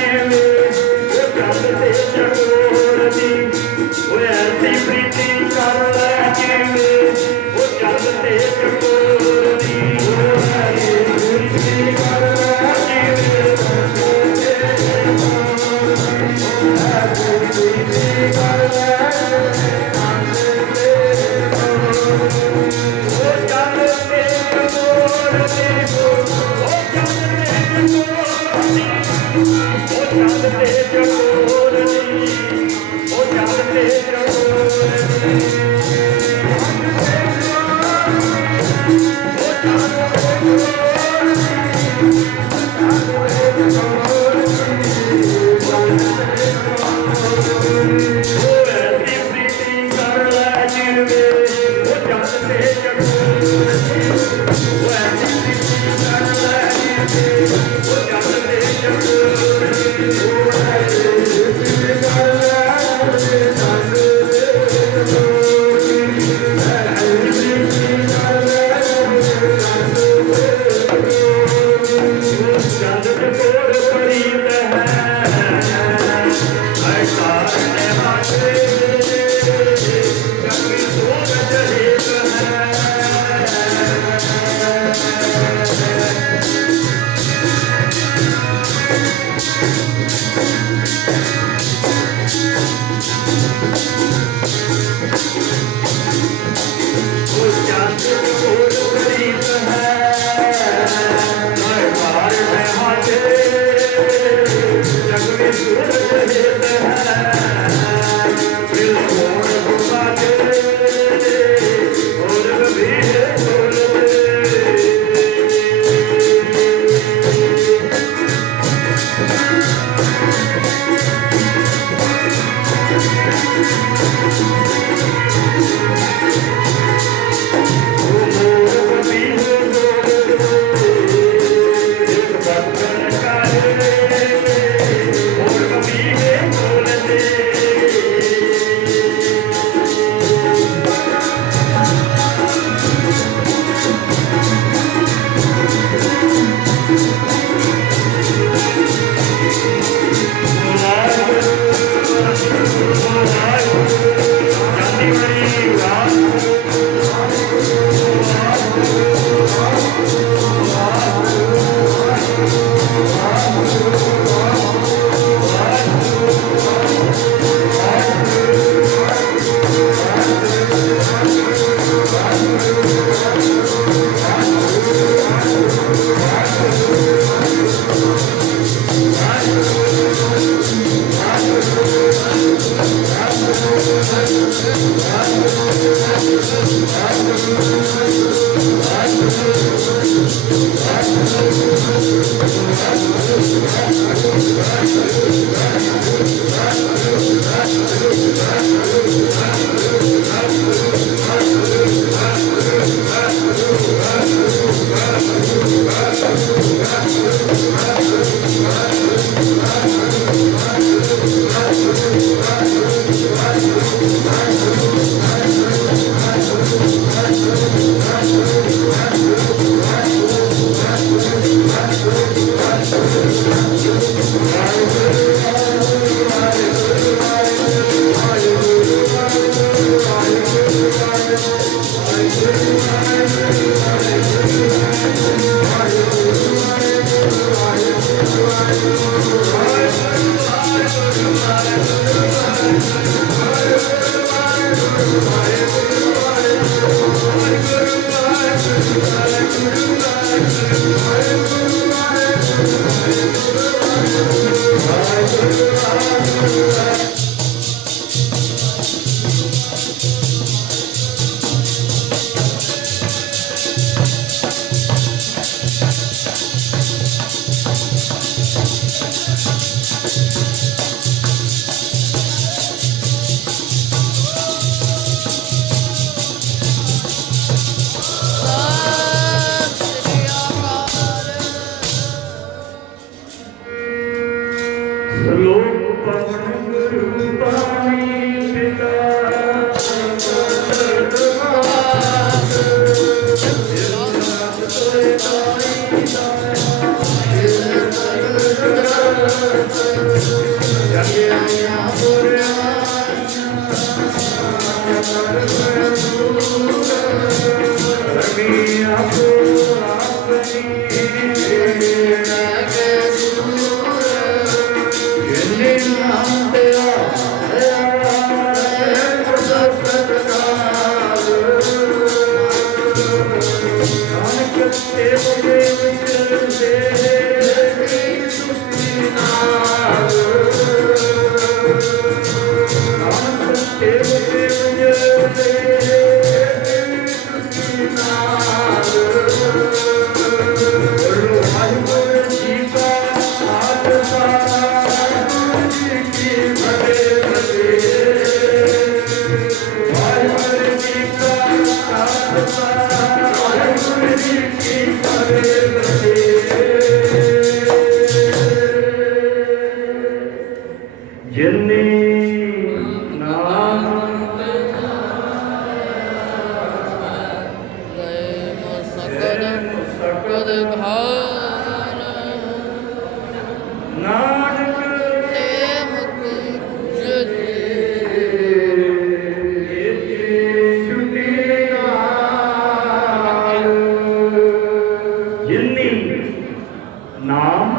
ਜਿਵੇਂ ਉਹ ਚੰਦ ਤੇ ਚਕੋਰ ਦੀ ਉਹ ਐਸੀ ਪ੍ਰੀਤੀ ਕਰ ਲੈ ਜਿਵੇਂ ਉਹ ਚੰਦ ਤੇ ਚਕੋਰ ਦੀ ਉਹ ਐਸੀ ਪ੍ਰੀਤੀ ਕਰ ਲੈ ਜਿਵੇਂ ਤੇ ਮੁਕੇ ਵਿਚਰਦੇ ਤੁਸੀਂ ਨਾਲ ਨਾਨਕ ਤੇ ਮੁਕੇ ਵਿਚਰਦੇ ਤੁਸੀਂ ਨਾਲ ਬੋਲੋ ਵਾਹਿਗੁਰੂ ਜੀ ਕਾ ਖਾਲਸਾ ਵਾਹਿਗੁਰੂ ਜੀ ਕੀ ਫਤਿਹ ਵਾਹਿਗੁਰੂ ਜੀ ਕਾ ਖਾਲਸਾ ਵਾਹਿਗੁਰੂ ਜੀ ਕੀ ਫਤਿਹ ਜਿਨੇ ਨਾਮ ਗਏ ਸਕਦ ਘਾਲ ਨਾਨਕ ਤੇ ਮੁਕਤ ਜਿਨਨੀ ਨਾਮ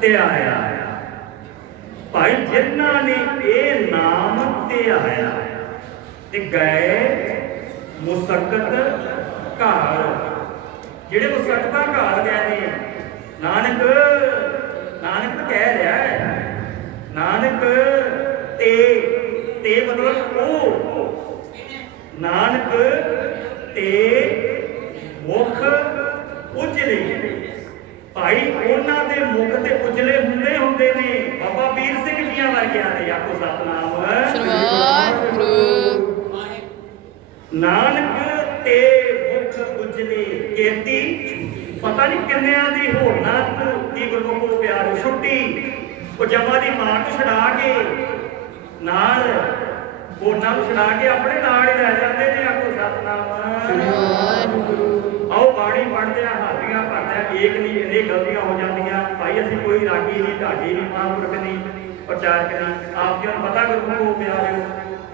ਤੇ ਆਇਆ ਭਾਈ ਜਿਨ੍ਹਾਂ ਨੇ ਇਹ ਨਾਮ ਤੇ ਆਇਆ ਤੇ ਗਏ ਮੁਸਕਤ ਘਾਲ ਜਿਹੜੇ ਮੁਸਕਤਾ ਘਾਲ ਗਏ ਨੇ ਨਾਨਕ ਤਾਂ ਕਹਿ ਰਿਹਾ ਹੈ ਨਾਨਕ ਤੇ ਮਤਲਬ ਉਹ ਨਾਨਕ ਤੇ ਮੁਖ ਉਜਲੇ ਭਾਈ ਉਹਨਾਂ ਦੇ ਮੁਖ ਤੇ ਉਜਲੇ ਹੁੰਦੇ ਨੇ ਬਾਬਾ ਵੀਰ ਸਿੰਘ ਜੀਆਂ ਵਰਗਿਆਂ ਦੇ ਆਖੋ ਸਤਨਾਮ ਵਾਹਿਗੁਰੂ ਨਾਨਕ ਤੇ ਮੁਖ ਉਜਲੇ ਕੀਤੀ ਪਤਾ ਨਹੀਂ ਕਿੰਨਿਆਂ ਦੀ ਹੋਰਨਾਂ ਦੀ ਗੁਰਮੁਖ ਨੂੰ ਪਿਆਰ ਛੁੱਟੀ ਉਹ ਜਮਾ ਦੀ ਮਾਂ ਨੂੰ ਛਡਾ ਕੇ ਨਾਲ ਹੋਰਨਾਂ ਨੂੰ ਛਡਾ ਕੇ ਆਪਣੇ ਨਾਲ ਹੀ ਲੈ ਜਾਂਦੇ ਨੇ ਆਖੋ ਸਤਨਾਮ ਆਓ ਬਾਣੀ ਪੜ੍ਹਦੇ ਆ ਹਾਜ਼ਰੀਆਂ ਭਰਦੇ ਏਕ ਨਹੀਂ ਇਹ ਗਲਤੀਆਂ ਹੋ ਜਾਂਦੀਆਂ ਭਾਈ ਅਸੀਂ ਕੋਈ ਰਾਗੀ ਨਹੀਂ ਢਾਡੀ ਨਹੀਂ ਮਹਾਂਪੁਰਖ ਨਹੀਂ ਪ੍ਰਚਾਰਕ ਨਹੀਂ ਆਪ ਜੀ ਨੂੰ ਪਤਾ ਗੁਰਮੁਖ ਪਿਆਰਿਓ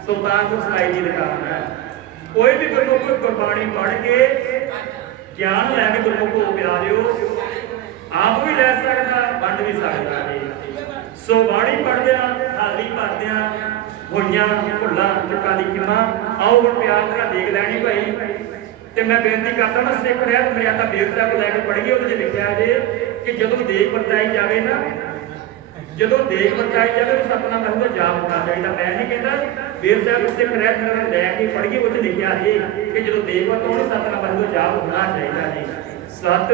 ਸੁਲਤਾਨਪੁਰ ਸਲਾਈ ਜੀ ਦੇ ਕਾਰਨ ਹੈ ਕੋਈ ਵੀ ਗੁਰਮੁਖ ਗੁਰਬਾਣੀ ਪੜ੍ਹ ਕੇ ਗਿਆਨ ਲੈ ਕੇ ਗੁਰਮੁਖ ਪਿਆਰਿਓ ਆਪ ਵੀ ਲੈ ਸਕਦਾ ਵੰਡ ਵੀ ਸਕਦਾ ਜੀ ਸੋ ਬਾਣੀ ਪੜ੍ਹਦਿਆਂ ਹਾਜ਼ਰੀ ਭਰਦਿਆਂ ਹੋਈਆਂ ਭੁੱਲਾਂ ਚੁੱਕਾਂ ਦੀ ਕਿਮਾ ਆਓ ਹੁਣ ਪਿਆਰ ਨਾਲ ਦੇਖ ਲੈਣੀ ਭਾਈ ਤੇ ਮੈਂ ਬੇਨਤੀ ਕਰਦਾ ਨਾ ਸਿੱਖ ਰਿਹਾ ਤੇ ਮਰਿਆਦਾ ਬੇਰ ਸਾਹਿਬ ਲੈ ਕੇ ਪੜ੍ਹੀਏ ਉਹਦੇ 'ਚ ਲਿਖਿਆ ਜੇ ਕਿ ਜਦੋਂ ਦੇਗ ਵਰਤਾਈ ਜਾਵੇ ਨਾ ਜਦੋਂ ਦੇਗ ਵਰਤਾਈ ਜਾਵੇ ਤਾਂ ਸਤਨਾਮ ਦਾ ਜਾਪ ਕਰਨਾ ਚਾਹੀਦਾ ਮੈਂ ਨਹੀਂ ਕਹਿੰਦਾ ਬੇਰ ਸਾਹਿਬ ਸਿੱਖ ਰਿਹਾ ਤੇ ਲੈ ਕੇ ਪੜ੍ਹੀਏ ਉਹਦੇ 'ਚ ਲਿਖਿਆ ਜੇ ਕਿ ਜਦੋਂ ਦੇਗ ਵਰਤਾਉਣੀ ਸਤਨਾਮ ਦਾ ਜਾਪ ਹੋਣਾ ਚਾਹੀਦਾ ਜੀ ਸਤ